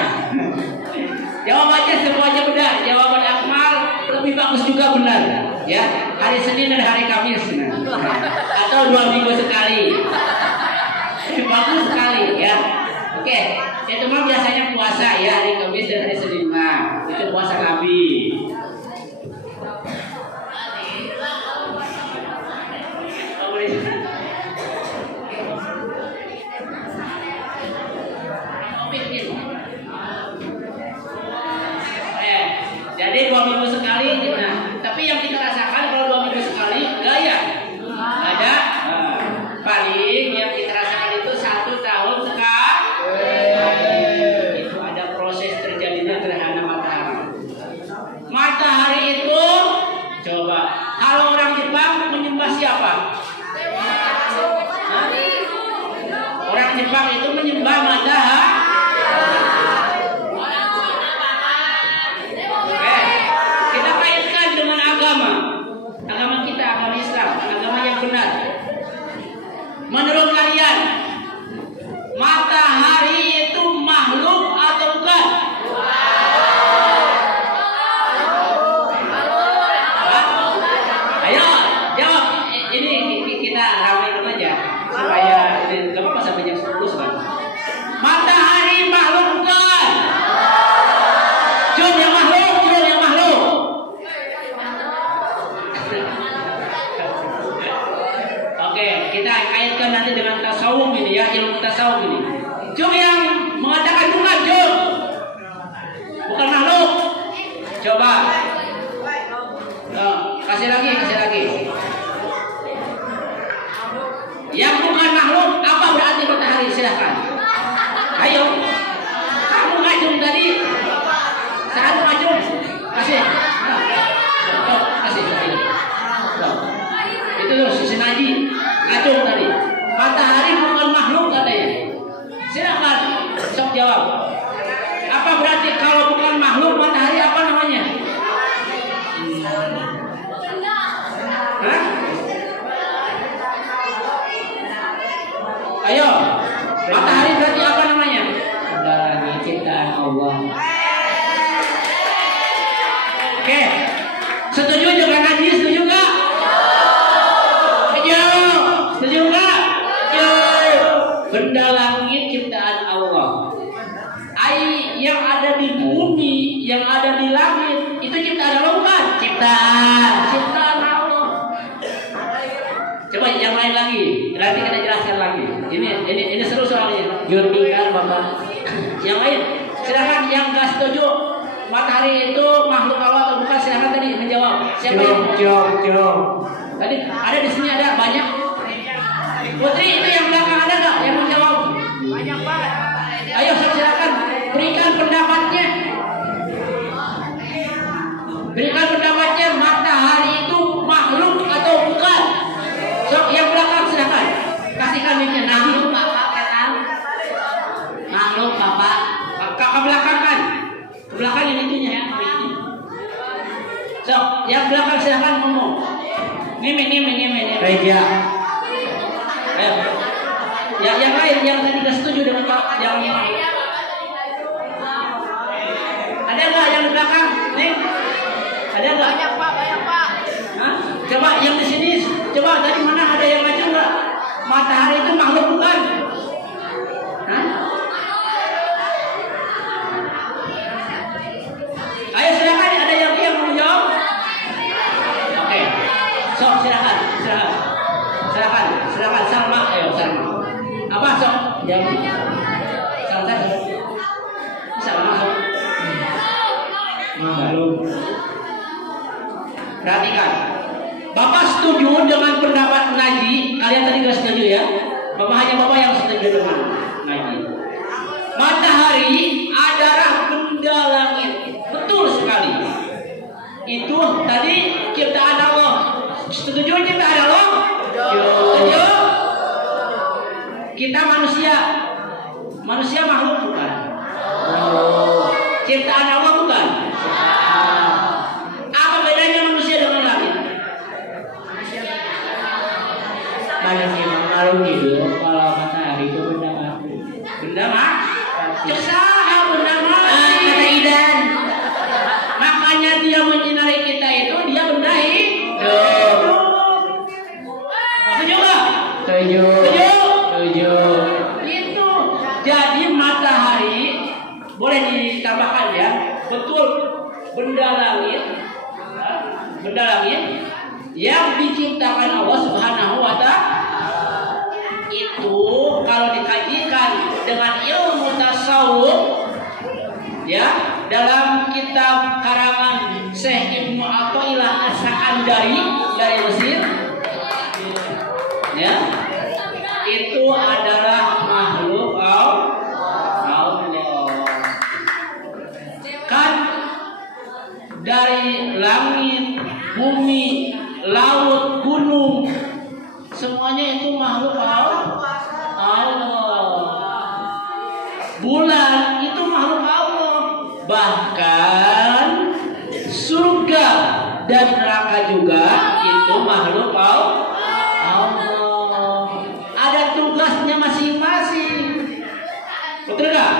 Jawabannya semuanya benar. Jawaban Akmal lebih bagus juga benar. Ya, hari Senin dan hari Kamis. Atau 2 minggu sekali. Bagus sekali ya. Oke, itu mah biasanya puasa ya, hari Kamis dan hari Senin mah. Itu puasa Nabi. Jadi 2 minggu sekali gimana? Tapi yang kita rasakan kalau 2 minggu sekali gaya ada paling yang kita rasakan itu 1 tahun sekali. Itu ada proses terjadinya gerhana matahari. Matahari itu coba kalau orang Jepang menyembah siapa? Orang Jepang itu menyembah matahari. Agama kita, agama Islam, agama yang benar. Menurut kalian, matahari itu makhluk atau bukan? Ayo, jawab. Ini kita ramaikan aja supaya ini gak apa-apa sampai jam 10 sekarang. Matahari makhluk bukan? Jom yang makhluk, jom yang makhluk. Oke, kita kaitkan nanti dengan tasawuf ini ya, ilmu tasawuf ini. Jom yang mengatakan bukan, jom. Bukan makhluk. Coba. Kasih lagi. Yang bukan makhluk, apa berarti matahari? Silahkan. Ayo. Kamu ngajung tadi. Satu ngajung. Kasih. Kasih. Itu loh, Sisi Naji. Ngajung tadi. Matahari bukan makhluk katanya. Silakan. Sok jawab. Apa berarti kalau bukan makhluk matahari apa namanya? Hah? Ayo. Matahari berarti apa namanya? Adalah ciptaan Allah. Oke. Setuju juga Naji? Setuju enggak? Setuju enggak? Benda langit ciptaan Allah. Air yang ada di bumi, yang ada di langit, itu ciptaan Allah bukan? Ciptaan Allah. Coba yang lain lagi. Nanti kita jelaskan lagi. Ini seru soalnya. Jurbikan Bapak. Yang lain, silakan yang enggak setuju matahari itu makhluk Allah atau bukan, silakan tadi menjawab. Siapa yang? Tadi ada di sini, ada banyak. Putri itu yang belakang ada nggak yang menjawab? Banyak Pak. Ayo silakan berikan pendapatnya. Berikan pendapatnya, matahari itu makhluk atau bukan? Sok yang belakang silakan. Kasihkan mic-nya. Makhluk Bapak kan? Makhluk Bapak. Ke belakang kan? Ke belakang yang itunya ya. Sok yang belakang silakan ngomong. Ini. Reja. Ayo. Ya, yang lain yang tadi tidak setuju dengan Pak yang ada nggak yang di belakang? Nih, ada nggak? Banyak Pak. Hah? Coba yang di sini, coba tadi mana ada yang maju nggak? Matahari itu makhluk bukan? Hah? Ayo silakan, ada yang mau jawab? Oke, sok silakan. Salma, ayo Salma. Apa sok? Yang Salma. Salma sok. Belum. Perhatikan. Bapak setuju dengan pendapat Naji? Kalian tadi nggak setuju ya? Hanya Bapak yang setuju dengan Naji. Matahari adalah benda langit. Betul sekali. Itu tadi ciptaan Allah. Setuju ciptaan Allah? Setuju? Kita manusia makhluk bukan? Ciptaan Allah bukan? Apa bedanya manusia dengan langit? Pada memang makhluk hidup kalau matahari itu benda mati. Benda mati. Cesaha benda mati. Kata Idan. Makanya dia menyinari kita itu dia benda hidup. Setuju nggak? Setuju. Setuju. Itu jadi matahari boleh ditambahkan ya. Betul benda langit yang diciptakan Allah Subhanahu wa Ta'ala itu kalau dikajikan dengan ilmu tasawuf ya dalam kitab karangan Syekh Ibnu Athaillah As-Sakandari dari Mesir ya itu adalah makhluk Allah kan dari langit, bumi, laut, gunung, semuanya itu makhluk Allah. Bulan itu makhluk Allah. Bahkan surga dan neraka juga itu makhluk Allah. Ada tugasnya masing-masing. Betul nggak?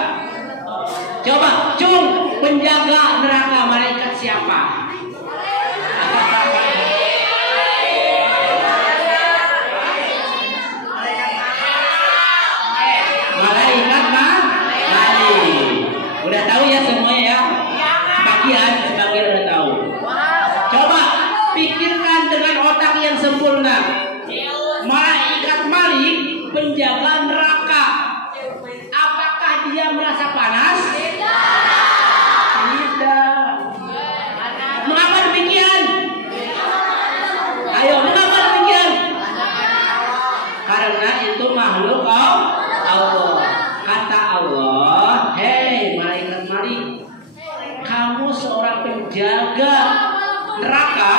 Coba, Cung, penjaga neraka malaikat siapa? Malaikat Malik. Udah tahu ya semuanya ya? Sebagian udah tahu. Coba pikirkan dengan otak yang sempurna. Malaikat Malik penjaga neraka. Apakah dia merasa panas? Tidak. Mengapa demikian? Ayo, mengapa demikian? Karena itu makhluk Allah. Kata Allah, hei malaikat Malik, kamu seorang penjaga neraka,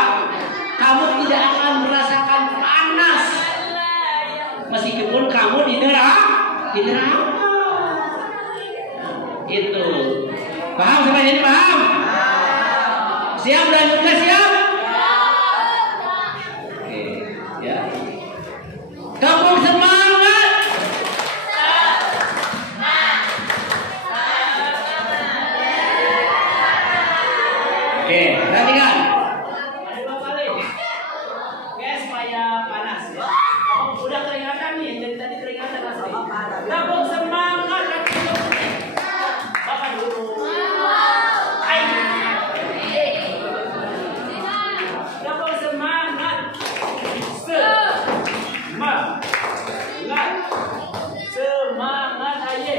kamu tidak akan merasakan panas meskipun kamu di neraka. Itu paham sampai ini paham? Siap dan juga siap? Oke, ya. Kampung semangat. Oke, perhatikan. Ada 2 kali. Oke, supaya panas ya. Oh, udah keringatan nih, jadi tadi keringatan asli. Kampung semangat. Bapak dulu. Kampung semangat. Semangat aja.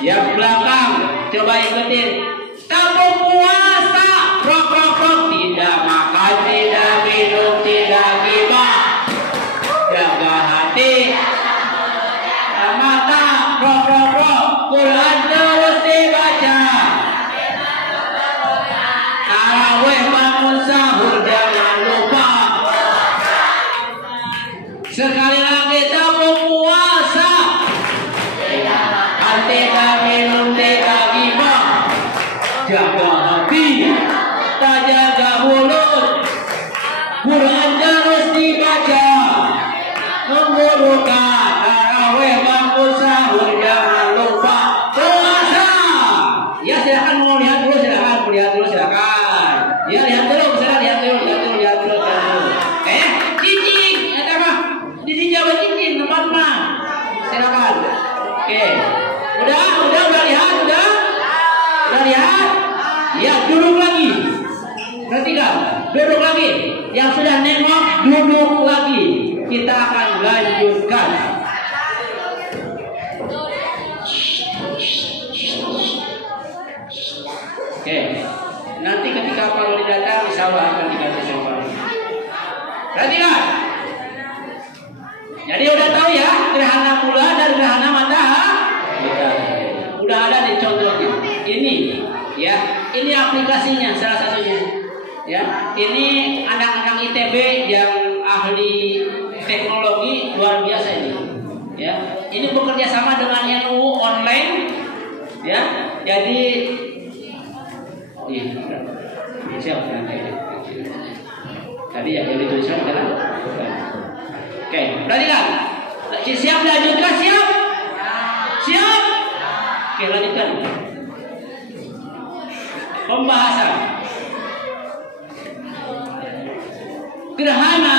Yang belakang coba ikutin. Tabung puasa, rok, tidak makan, tidak minum, tidak gibah, jaga hati, mata, rok, Quran terus dibaca, tarawih bangun sahur jangan lupa. Sekali lagi tabung puasa, tidak minum, tidak gibah, buka tarawih bangun sahur jangan lupa puasa. Ya silakan mau lihat dulu silakan. Ya lihat dulu cicing ada mah di Jawa cicing tempat mah silakan. Oke udah lihat ya duduk lagi. Perhatikan, duduk lagi. Yang sudah nengok duduk lagi. Kita akan lanjutkan. Oke, nanti ketika parodi datang, insya Allah akan diganti sama parodi. Perhatikan. Jadi udah tahu ya gerhana bulan dan gerhana matahari. Udah ada di contohnya. Ini, ya, ini aplikasinya salah satunya. Ya, ini anak-anak ITB yang ahli teknologi luar biasa ini. Ya, ini bekerja sama dengan NU online. Ya, jadi siap tadi ya yang dituliskan kan? Oke, perhatikan. Siap dilanjutkan, siap? Oke, lanjutkan. Pembahasan. Gerhana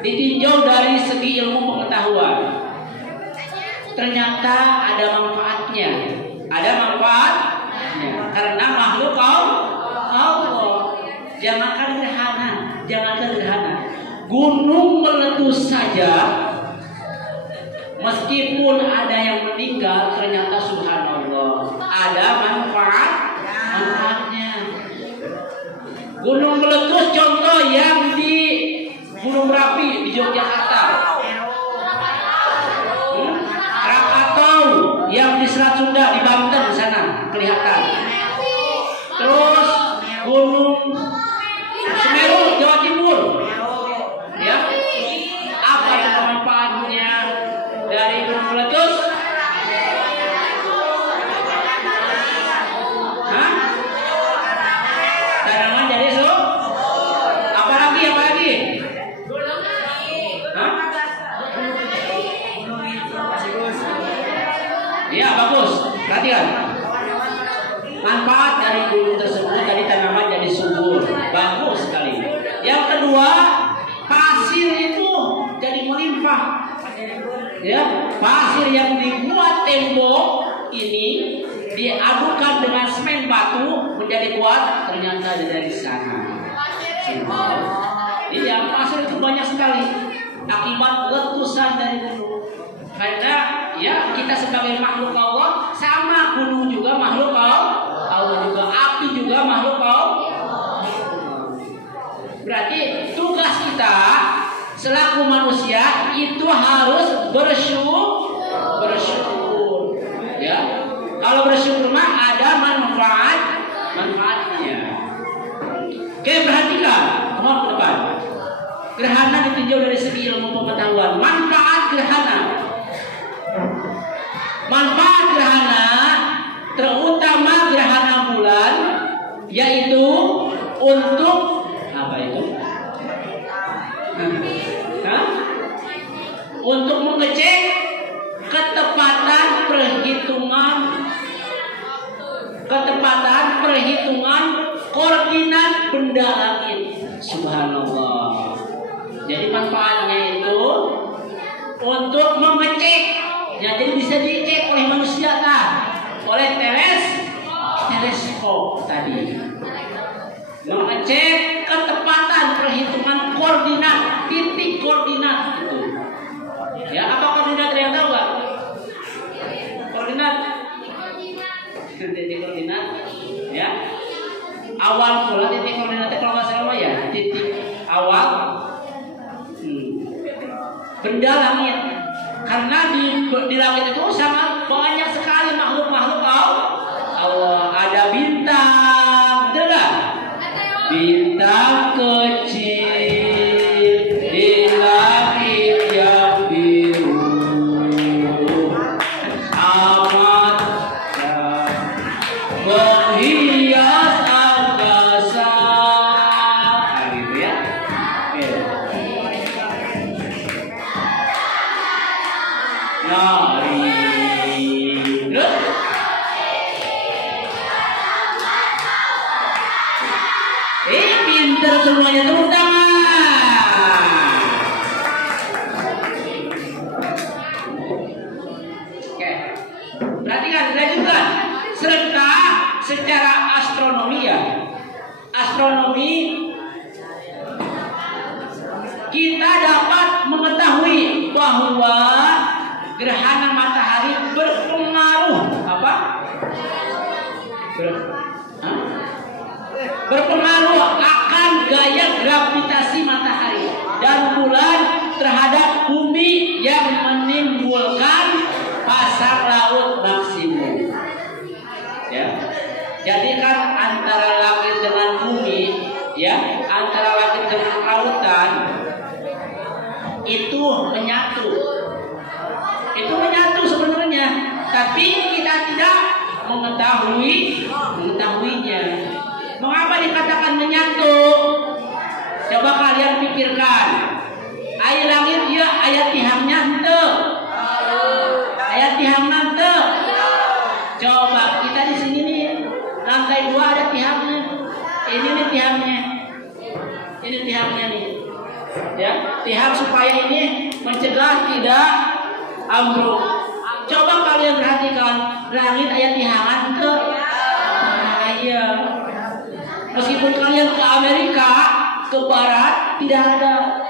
ditinjau dari segi ilmu pengetahuan. Ternyata ada manfaatnya. Karena makhluk Allah. Jangankan gerhana. Gunung meletus saja, meskipun ada yang meninggal, ternyata subhanallah ada manfaatnya. Gunung meletus contoh yang di Gunung Merapi di Yogyakarta, Krakatau yang di Selat Sunda di Banten sana kelihatan. Terus Gunung Semeru Jawa Timur. Ya, apa yang manfaatnya dari gunung meletus? Tanaman jadi apa lagi? Ya bagus, perhatikan. Manfaat dari gunung tersebut tadi tanaman jadi subur, bagus sekali. Yang kedua, pasir itu jadi melimpah. Ya, pasir yang dibuat tembok ini diadukan dengan semen batu menjadi kuat, ternyata dari sana. Iya, pasir itu banyak sekali akibat letusan dari gunung. Karena ya kita sebagai makhluk Allah, sama gunung juga makhluk Allah juga, api juga makhluk Allah. Berarti tugas kita selaku manusia itu harus bersyukur. Ya, kalau bersyukur mah ada manfaatnya. Oke, perhatikan, mohon ke depan. Gerhana ditinjau dari segi ilmu pengetahuan. Manfaat gerhana, terutama gerhana bulan, yaitu untuk apa itu? Untuk mengecek ketepatan perhitungan koordinat benda langit. Subhanallah. Jadi manfaatnya itu untuk mengecek. Ya, jadi bisa dicek oleh manusia oleh teleskop tadi. Mengecek ketepatan perhitungan koordinat, titik koordinat itu. Ya, apa koordinat yang tahu nggak? Titik koordinat, ya. Awal mula titik koordinatnya kalau nggak salah ya, titik awal benda langit. Karena di langit itu sangat banyak sekali makhluk-makhluk Allah. Ada bintang, dengar? Bintang kecil di langit yang biru, amat menghias angkasa. Nah, gitu ya. Oke. Nari. Terus? Pinter semuanya, tepuk tangan. Oke. Perhatikan, lanjutkan. Serta secara astronomi ya. Astronomi kita dapat mengetahui bahwa gerhana matahari berpengaruh apa? Berpengaruh akan gaya gravitasi matahari dan bulan terhadap bumi yang menimbulkan pasang laut maksimum. Ya. Jadi kan antara langit dengan bumi, ya, antara langit dengan lautan itu menyatu. Itu menyatu sebenarnya, tapi kita tidak mengetahuinya. Mengapa dikatakan menyatu? Coba kalian pikirkan. Air langit ya ayat tihangnya ente. Ayat tihangnya ente. Coba kita di sini nih lantai 2 ada tihangnya. Ini nih tihangnya. Ini tihangnya nih. Ya, tihang supaya ini mencegah tidak ambruk. Coba kalian perhatikan langit ayat tihangan ente. Iya. Meskipun kalian ke Amerika, ke barat tidak ada.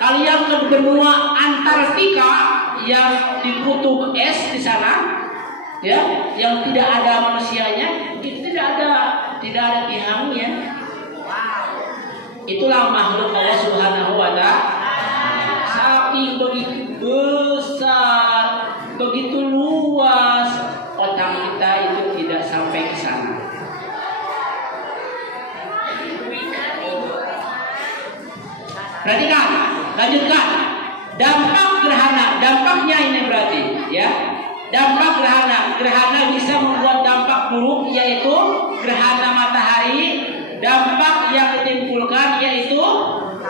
Kalian ke benua Antartika yang di kutub es di sana, ya, yang tidak ada manusianya, itu tidak ada tihangnya. Itulah makhluk Allah Subhanahu wa Ta'ala. Saking begitu besar, begitu luas, otak kita itu tidak sampai ke sana. Perhatikan, lanjutkan. Dampak gerhana, dampaknya ini berarti, ya. Dampak gerhana bisa membuat dampak buruk, yaitu gerhana matahari. Dampak yang ditimbulkan yaitu 1,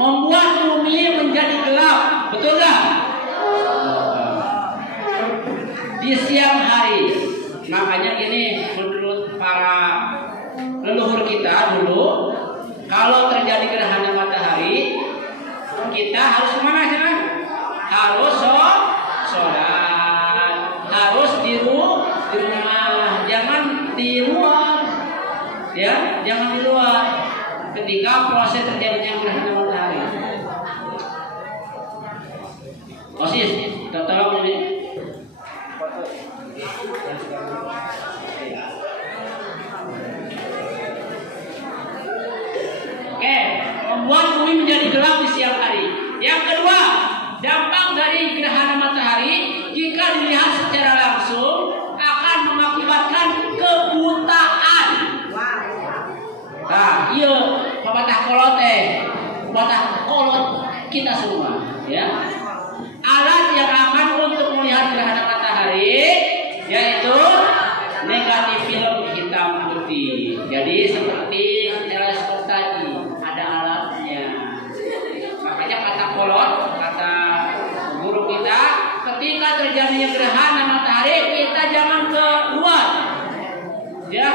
membuat bumi menjadi gelap, betul nggak? Di siang hari. Makanya gini, menurut para leluhur kita dulu, kalau terjadi gerhana matahari, kita harus kemana sih? Harus sholat, harus di rumah, jangan di luar, ya, jangan di luar. Ketika proses terjadinya gerhana matahari. Osis, tolong ini. Oke, membuat bumi menjadi gelap di siang hari. Yang kedua, dampak dari gerhana matahari jika dilihat secara langsung akan mengakibatkan kebutaan. Nah, iya, patah kolot kita semua, ya. Alat yang aman untuk melihat gerhana matahari yaitu negatif film hitam putih. Jadi seperti teleskop tadi ada alatnya. Makanya kata guru kita, ketika terjadinya gerhana matahari kita jangan keluar, ya,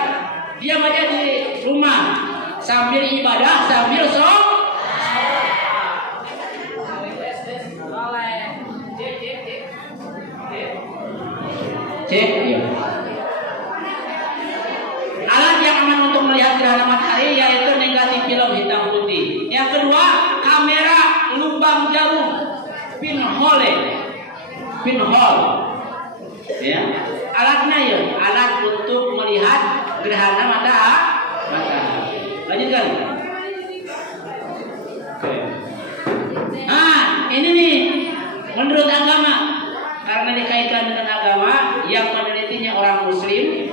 diam aja di rumah sambil ibadah sambil sholat. Cek, ya. Alat yang aman untuk melihat gerhana matahari yaitu negatif film hitam putih. Yang kedua, kamera lubang jarum, pinhole, ya. Alatnya ya, alat untuk melihat gerhana matahari. Lanjutkan. Oke. Nah, ini nih menurut agama, karena dikaitkan dengan agama yang menelitinya orang Muslim,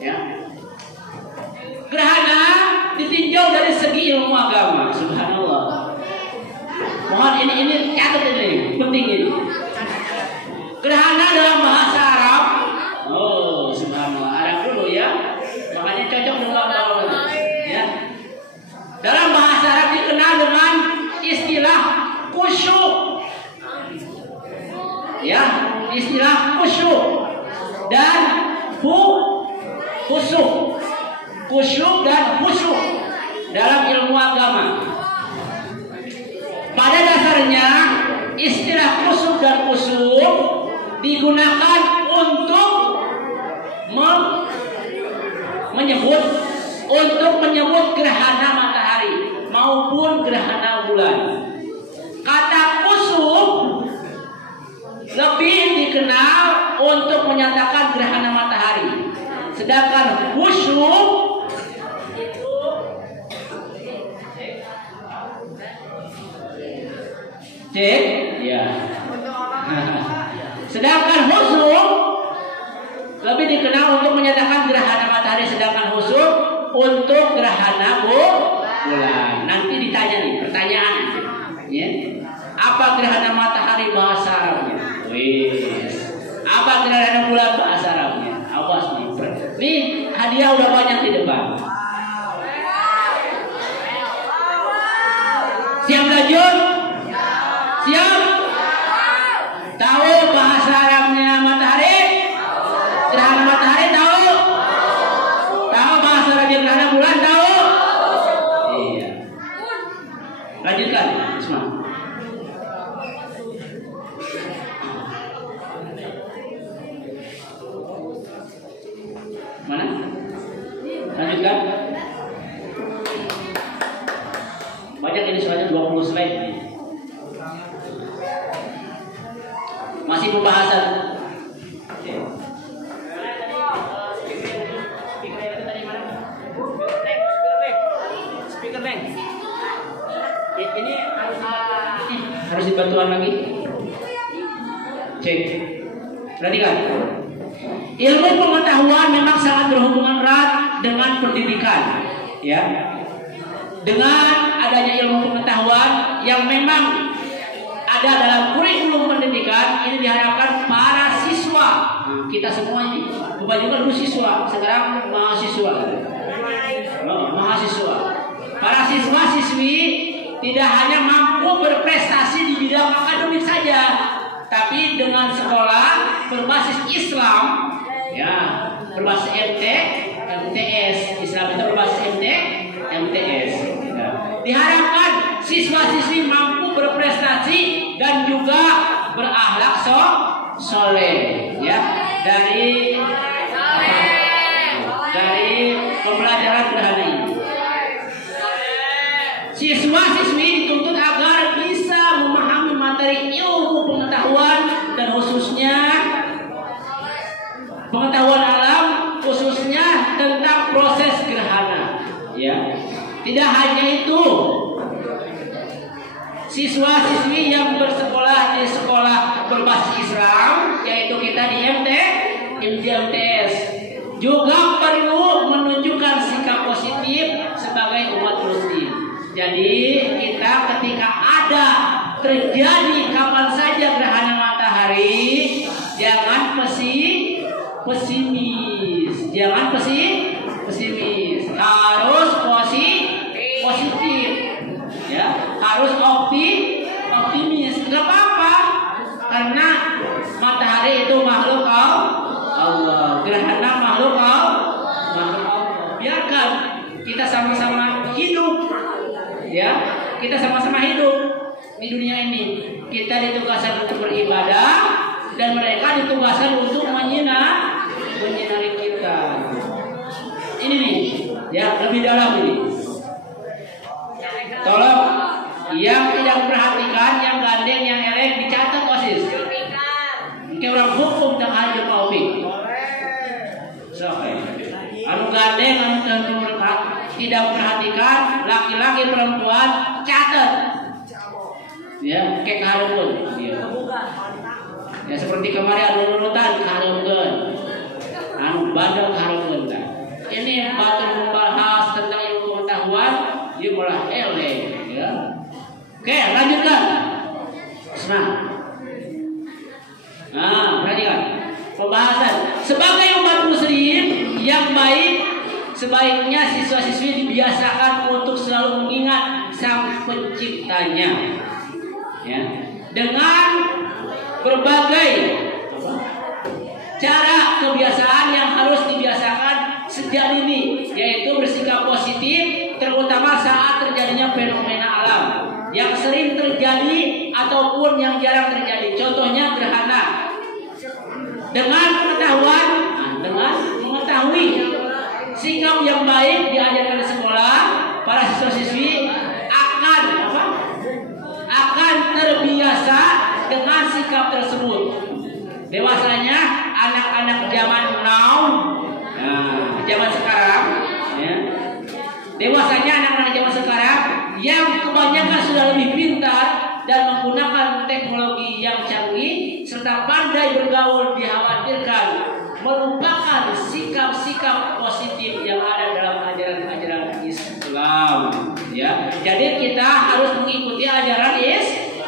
ya. Gerhana ditinjau dari segi ilmu agama, subhanallah. Mohon ini catat ini, penting ini. Gerhana dalam bahasa Arab, oh subhanallah, Arab dulu ya, makanya cocok dengan ya. Dalam bahasa Arab dikenal dengan istilah istilah khusyuk dan khusyuk. Khusyuk dan khusyuk dalam ilmu agama. Pada dasarnya istilah khusyuk dan khusyuk digunakan untuk menyebut gerhana matahari maupun gerhana bulan. Kata khusyuk lebih dikenal untuk menyatakan gerhana matahari, sedangkan khusyuk itu ya. Sedangkan khusyuk lebih dikenal untuk menyatakan gerhana matahari, sedangkan khusyuk untuk gerhana bulan. Nanti ditanya nih pertanyaan, ya. Apa gerhana matahari bahasa Arabnya? Apa gerhana bulan bahasa Arabnya? Awas nih. Nih hadiah udah banyak di depan. Siap lanjut? Siap? Tahu bahasa Arabnya matahari? Gerhana matahari tahu? Tahu bahasa Arabnya gerhana bulan tahu? Iya. Lanjutkan, Isma. Mana? Lanjutkan. Banyak ini soalnya 20 slide. Masih pembahasan. Speaker bank. Ini harus dibantuan lagi. Cek. Perhatikan. Ilmu pengetahuan memang sangat berhubungan erat dengan pendidikan, ya. Dengan adanya ilmu pengetahuan yang memang ada dalam kurikulum pendidikan, ini diharapkan para siswa, kita semua ini, kebanyakan dulu siswa, sekarang mahasiswa. Para siswa-siswi tidak hanya mampu berprestasi di bidang akademik saja, tapi dengan sekolah berbasis Islam, ya, berbasis MTS, Islam itu berbasis MTS. Ya. Diharapkan siswa-siswi mampu berprestasi dan juga berakhlak soleh, ya, dari pembelajaran gerhana ini. Siswa-siswi dituntut agar bisa memahami materi ilmu pengetahuan dan khususnya pengetahuan alam, khususnya tentang proses gerhana, ya. Tidak hanya itu, siswa-siswi yang bersekolah di sekolah berbasis Islam, yaitu kita di MTS, juga perlu menunjukkan sikap positif sebagai umat muslim. Jadi kita ketika ada terjadi kapan saja gerhana matahari, jangan pesimis, harus positif, ya, harus optimis. Gak apa-apa, karena matahari itu makhluk Allah, gerhana makhluk Allah. Biarkan kita sama-sama hidup, ya, kita sama-sama hidup di dunia ini. Kita ditugaskan untuk beribadah dan mereka ditugaskan untuk menyinari kita. Ini nih, ya, lebih dalam ini. Tolong yang tidak memperhatikan, yang gandeng, yang elek dicatat OSIS. Kayak orang hukum tak ada paupik. So, anu gandeng, anu tidak memperhatikan, laki-laki perempuan catat. Ya, kayak keharupun. Ya, seperti kemarin anu nurutan keharupun, anu bandel keharupun. Ini batu membahas tentang ilmu pengetahuan, dia malah elek, ya. Oke, lanjutkan. Nah, perhatikan pembahasan sebagai umat muslim yang baik, sebaiknya siswa-siswi dibiasakan untuk selalu mengingat Sang Penciptanya, ya, dengan berbagai cara kebiasaan yang harus dibiasakan sejak dini, yaitu bersikap positif, terutama saat terjadinya fenomena alam yang sering terjadi ataupun yang jarang terjadi. Contohnya gerhana. Dengan mengetahui sikap yang baik diajarkan di sekolah, para siswa-siswi akan terbiasa dengan sikap tersebut. Dewasanya anak-anak zaman now, zaman sekarang, ya. Dewasanya anak-anak zaman sekarang yang kebanyakan sudah lebih pintar dan menggunakan teknologi yang canggih serta pandai bergaul, dikhawatirkan melupakan sikap-sikap positif yang ada dalam ajaran-ajaran Islam. Ya, jadi kita harus mengikuti ajaran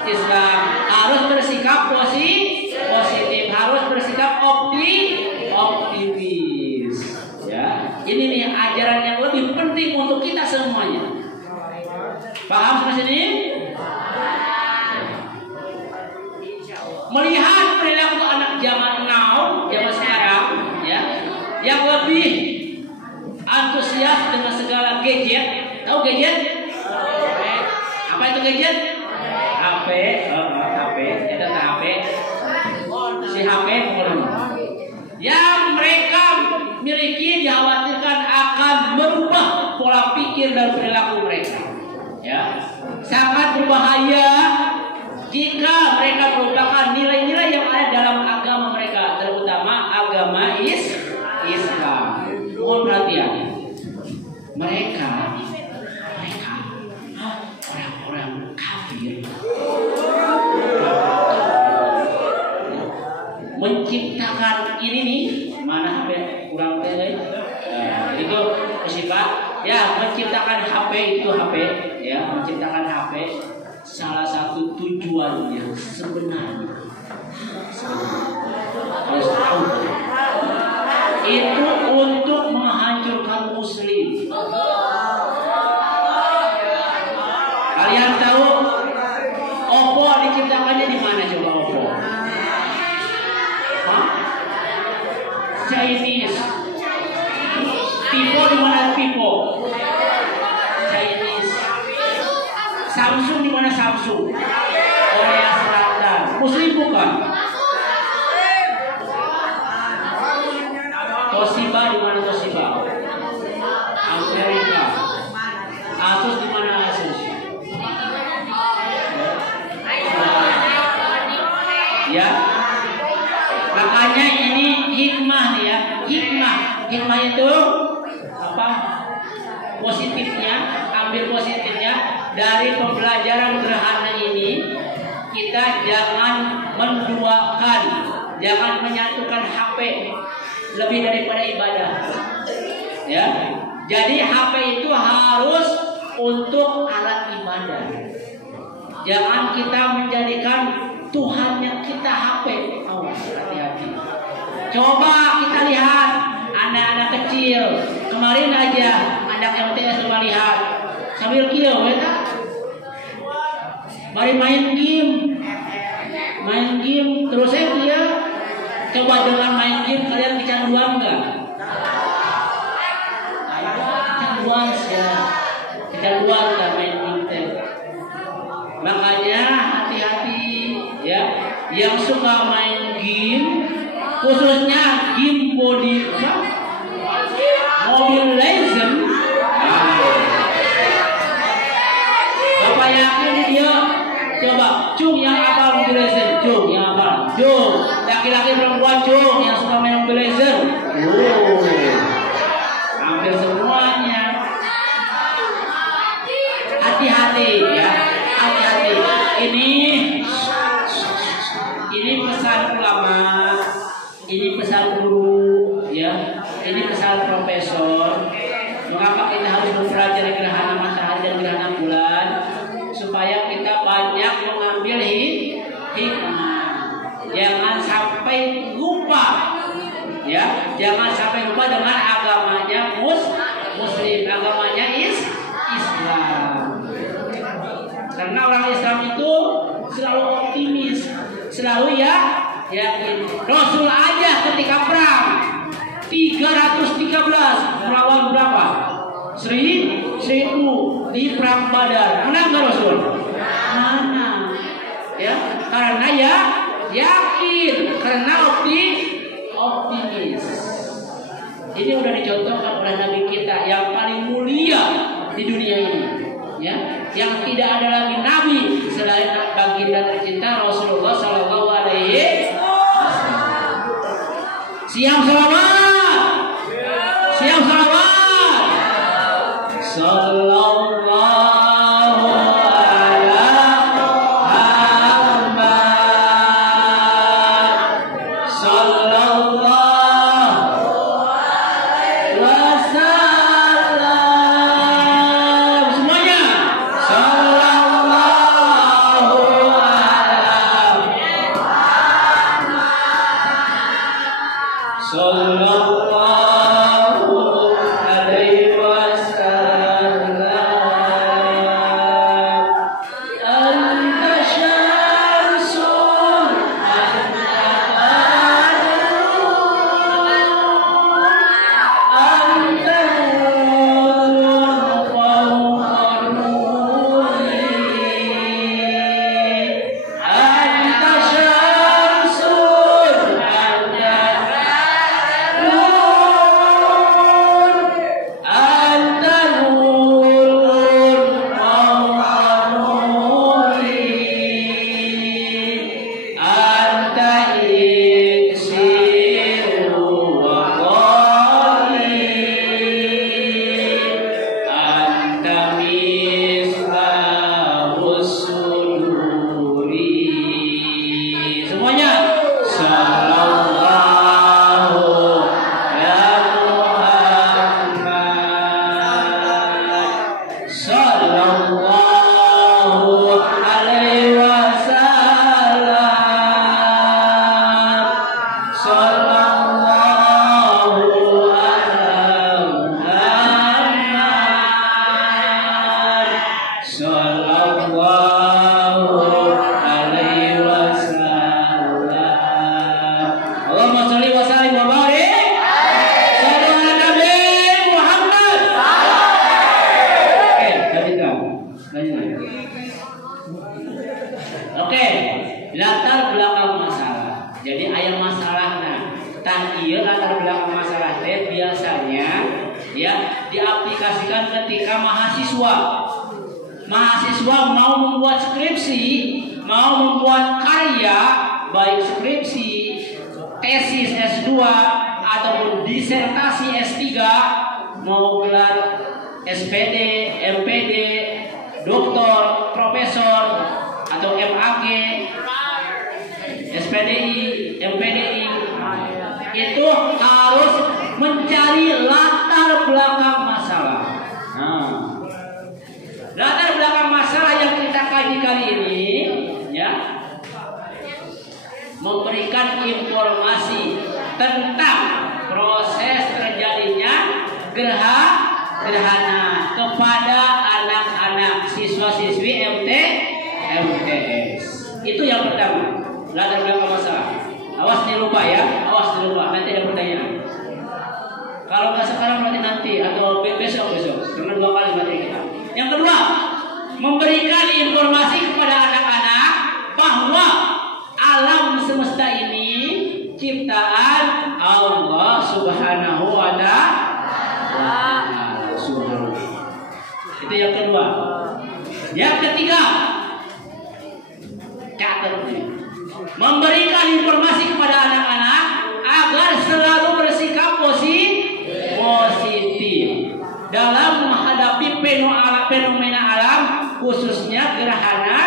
Islam, harus bersikap positif, harus bersikap optimis. Ya, ini nih ajaran yang lebih penting untuk kita semuanya. Paham sampai sini? Melihat perilaku anak zaman now, zaman sekarang, ya, yang lebih antusias dengan segala gadget. Tahu gadget? Apa itu gadget? HP, itu HP. Si HP yang mereka miliki dikhawatirkan akan merubah pola pikir dan perilaku mereka. Ya, sangat berbahaya jika mereka merupakan nilai-nilai yang ada dalam agama mereka, terutama agama Islam. Mohon perhatian. Mereka orang-orang kafir menciptakan ini nih, mana HP kurang tele, itu musibah. Ya, menciptakan HP itu HP, ya, menciptakan HP. Salah satu tujuannya sebenarnya harus tahu itu untuk menghancurkan Muslim. Kalian tahu Oppo diciptakannya di mana coba Oppo? Chinese. Vivo di mana Vivo? Chinese. Samsung di mana Samsung? Korea Selatan. Muslim bukan? Toshiba di mana Toshiba? Amerika. Asus di mana Asus? Ya. Makanya ini hikmah nih ya. Hikmah itu apa? Positifnya, ambil positifnya dari pembelajaran gerhana ini. Kita jangan menduakan, jangan menyatukan HP lebih daripada ibadah. Ya. Jadi HP itu harus untuk alat ibadah. Jangan kita menjadikan Tuhannya kita HP. Awas, hati-hati. Coba kita lihat anak-anak kecil. Kemarin aja anak MTS coba lihat sambil kieu eta. Mari main game terus dia. Coba dengan main game kalian kecanduan enggak? Kecanduan enggak main game? Makanya hati-hati ya, yang suka main game, khususnya game Mobile Legends. Bapak yakin dia? Coba, cung yang apa Mobile Legends? Cung yang apa? Cung, laki-laki perempuan cung yang suka main Mobile Legends. Hampir semuanya. Hati-hati ya, hati-hati. Ini pesan ulama, ini pesan guru, ya, ini pesan profesor. Mengapa kita harus mempelajari gerhana matahari dan gerhana bulan? Supaya kita banyak mengambil hikmah. Jangan sampai lupa, ya, jangan sampai lupa dengan agamanya Muslim, agamanya Islam. Karena orang Islam itu selalu optimis, selalu ya yakin. Rasul aja ketika perang 313 melawan berapa? 1000 di perang Badar. Menang nggak Rasul? Menang. Ya, karena ya yakin, karena optimis. Ini udah dicontohkan oleh Nabi kita yang paling mulia di dunia ini. Ya, yang tidak ada lagi nabi selain baginda tercinta Rasulullah Sallallahu Alaihi Wasallam. Siap salawat, siap salawat. Sallallahu ala Muhammad. Sallallahu wasallam. Semuanya. Sallallahu ala Muhammad. Sallallahu alaihi wasallam. Anta syamsun, anta anta nurun fawqa nuri. Anta syamsun, anta anta nurun fawqa nuri. Anta iksiru wa qali. Anta mislahus suduri. Semuanya. Sallallahu ya Muhammad. Sallallahu alaihi wasallam. Sallallahu ala Muhammad. Sallallahu alaihi wasallam. Allahumma sholli wa sallim wa barik. Sallu ala Nabi Muhammad. Oke, lanjutkan. Oke, latar belakang masalah. Jadi ayat masalahnya. Tah ieu latar belakang masalah teh biasanya ya diaplikasikan ketika mahasiswa mau membuat skripsi, mau membuat karya, baik skripsi, tesis S2 ataupun disertasi S3, mau gelar SPD, MPD, doktor, profesor atau MAG, SPDI, MPDI, itu harus mencari latar belakang masalah. Nah, latar belakang masalah yang kita kaji kali ini, ya, memberikan informasi tentang proses terjadinya gerhana kepada anak-anak siswa-siswi MTS. Itu yang pertama, latar belakang masalah. Awas dilupa ya, nanti ada pertanyaan. Kalau nggak sekarang berarti nanti atau besok, karena 2 kali materi kita. Yang kedua, memberikan informasi kepada anak-anak bahwa alam semesta ini ciptaan Allah Subhanahu wa Ta'ala. Itu yang kedua. Yang ketiga, catat ini. Memberikan informasi kepada anak-anak agar selalu bersikap positif dalam menghadapi fenomena alam, khususnya gerhana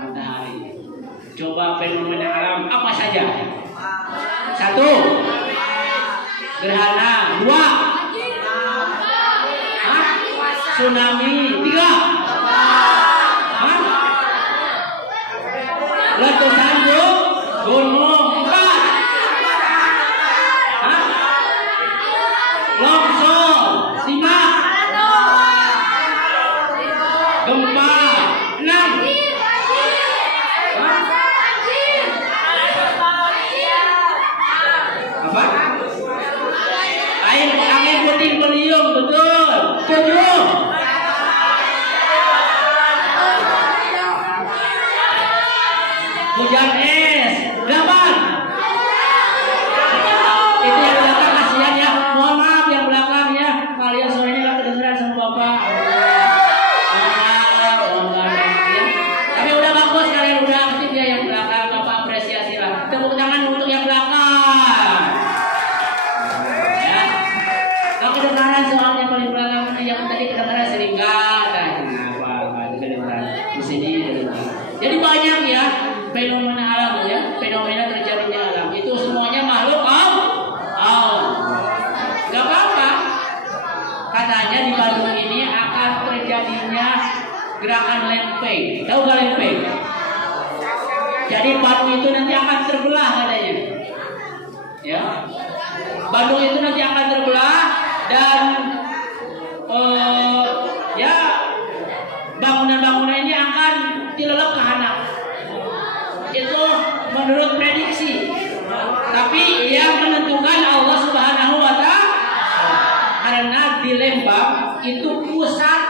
matahari. Coba fenomena alam apa saja? 1, gerhana. 2, tsunami. 3, letusan gunung. 4, longsor. 5, gempa. 6, Hujan es. 8. Itu yang belakang kasihan ya. Mohon maaf yang belakang ya. Kalian suaranya nggak kedengeran sama bapak. Mohon maaf ya. Tapi udah bagus kalian udah aktif ya yang belakang. Bapak apresiasi lah. Tepuk tangan untuk yang belakang. Ya. Kalau kedengaran soalnya paling belakang yang tadi kedengaran seringkat. Apa kedengaran di sini. Jadi banyak ya fenomena alam ya, fenomena terjadinya alam itu semuanya makhluk Gak apa-apa. Katanya di Bandung ini akan terjadinya gerakan lempeng. Tahu gak lempeng? Jadi Bandung itu nanti akan terbelah katanya. Ya, Bandung itu nanti akan terbelah dan ya bangunan-bangunannya akan dilelep ke hanap. Itu menurut prediksi. Tapi yang menentukan Allah Subhanahu wa Ta'ala. Karena di Lembang itu pusat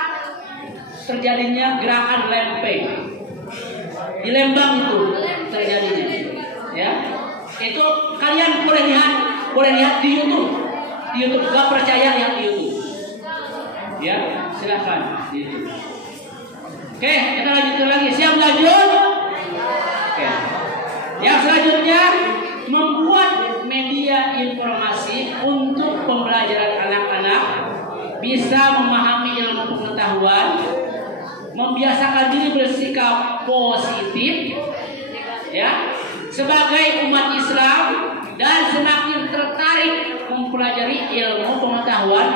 terjadinya gerakan lempeng. Di Lembang itu terjadinya. Ya. Itu kalian boleh lihat di YouTube. Di YouTube gak percaya lihat di YouTube. Ya, silakan di YouTube. Oke, kita lanjutkan lagi. Siap lanjut? Oke. Yang selanjutnya membuat media informasi untuk pembelajaran anak-anak bisa memahami ilmu pengetahuan, membiasakan diri bersikap positif, ya, sebagai umat Islam dan semakin tertarik mempelajari ilmu pengetahuan.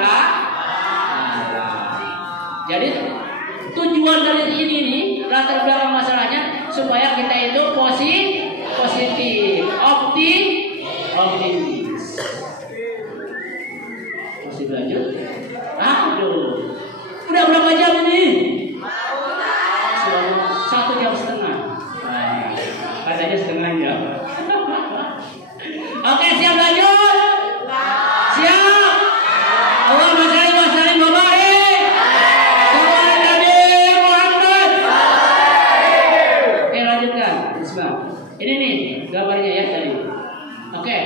Jadi tujuan dari ini nih, latar belakang masalahnya supaya kita itu positif, optimis. Masih lanjut? Aduh, udah berapa jam ini? 1 jam setengah. Nah, katanya setengah jam. Oke, siap lanjut? Siap. Allahumma shalli wa sallim wa barik. Oke, lanjutkan. Bismillah. Ini nih gambarnya ya tadi. Oke.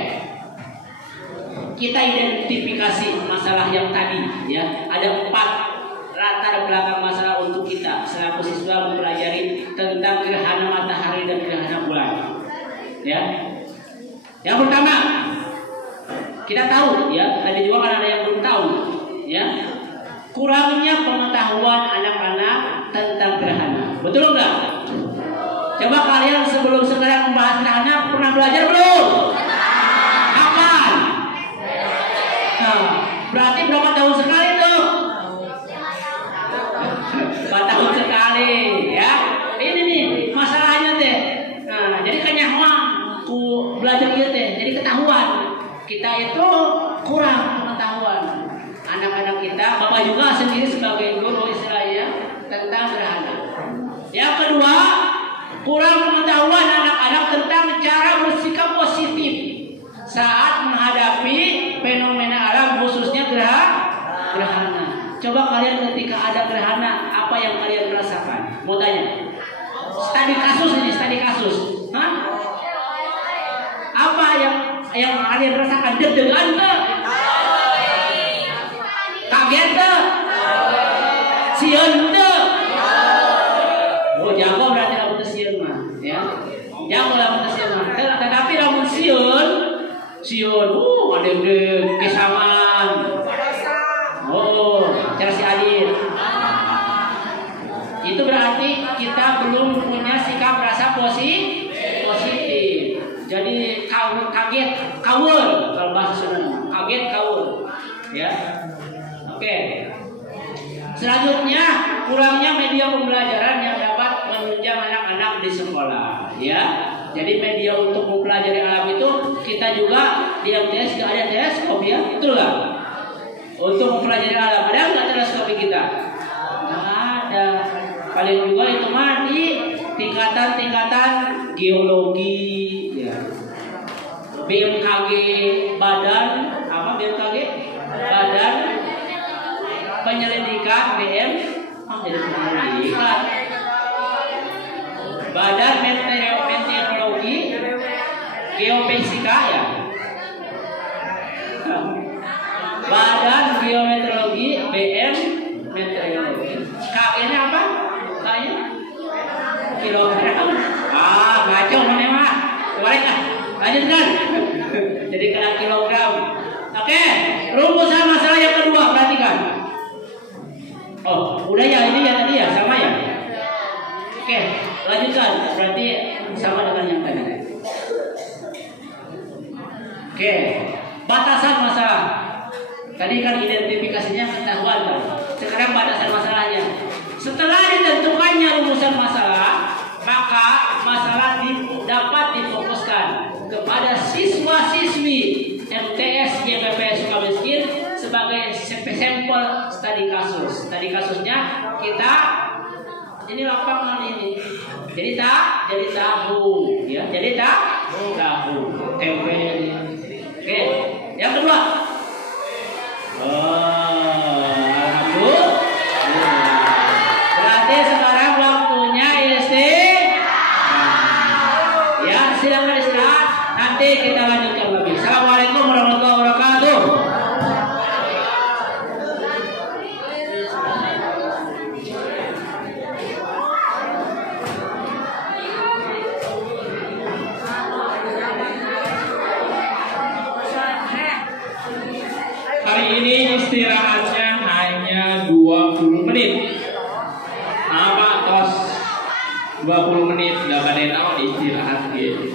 Kita identifikasi masalah yang tadi ya. Ada 4 latar belakang masalah untuk kita selaku siswa mempelajari tentang gerhana matahari dan gerhana bulan. Ya. Yang pertama, kita tahu ya, tadi juga kan ada yang belum tahu ya. Kurangnya pengetahuan anak-anak tentang gerhana. Betul enggak? Coba kalian sebelum sekarang membahas gerhana pernah belajar belum? Kapan? Nah, berarti berapa tahun sekali tuh? 4 tahun sekali ya. Ini nih masalahnya teh. Nah, jadi kenyawa ku belajar gitu teh. Jadi ketahuan kita itu kurang pengetahuan. Anak-anak kita, Bapak juga sendiri sebagai guru istilahnya tentang gerhana. Yang kedua, kurang pengetahuan anak-anak tentang cara bersikap positif saat menghadapi fenomena alam khususnya gerhana. Coba kalian ketika ada gerhana, apa yang kalian rasakan? Mau tanya. Studi kasus. Hah? Apa yang kalian rasakan? Deg-degan tuh? Kaget tuh? Sieun tuh? Oh, jago berarti lamun teu sieun mah, ya. Jago lamun teu sieun mah. Tetapi lamun sieun, ada kesamaan. Oh, cara si Adit. Itu berarti kita belum punya sikap rasa positif. Jadi kaget, kawul kalau bahasa Sunda. Kaget, kawul. Ya. Oke. Selanjutnya, kurangnya media pembelajaran yang dapat menunjang anak-anak di sekolah, ya. Jadi media untuk mempelajari alam itu kita juga di MTS juga ada teleskop ya, betul nggak? Untuk mempelajari alam ada nggak teleskop kita? Nggak ada. Paling juga itu mah di tingkatan geologi, ya. BMKG, Badan Penyelidikan Badan Meteorologi Geofisika ya. Badan Geometeorologi, BM Meteorologi. K-nya apa? K-nya? Kilogram. Ngaco mana mah? Kebalik ah. Lanjutkan. Jadi kena kilogram. Oke, rumusan masalah yang kedua, perhatikan. Oh, udah ya ini ya tadi ya, sama ya? Oke, lanjutkan. Berarti sama dengan yang tadi. Oke, batasan masalah. Tadi kan identifikasinya ketahuan kan? Sekarang batasan masalahnya. Setelah ditentukannya rumusan masalah, maka masalah dapat difokuskan kepada siswa-siswi MTS YPP Sukamiskin sebagai sampel studi kasus. Studi kasusnya kita ini lapangan ini. Jadi tahu, ya. Jadi tahu. TP. Oke, yang kedua. Alhamdulillah. Berarti sekarang waktunya ya, silakan istirahat. Nanti kita lanjutkan lagi. Assalamualaikum warahmatullahi wabarakatuh. Hari ini istirahatnya hanya 20 menit. Apa tos 20 menit gak ada naon istirahat gitu.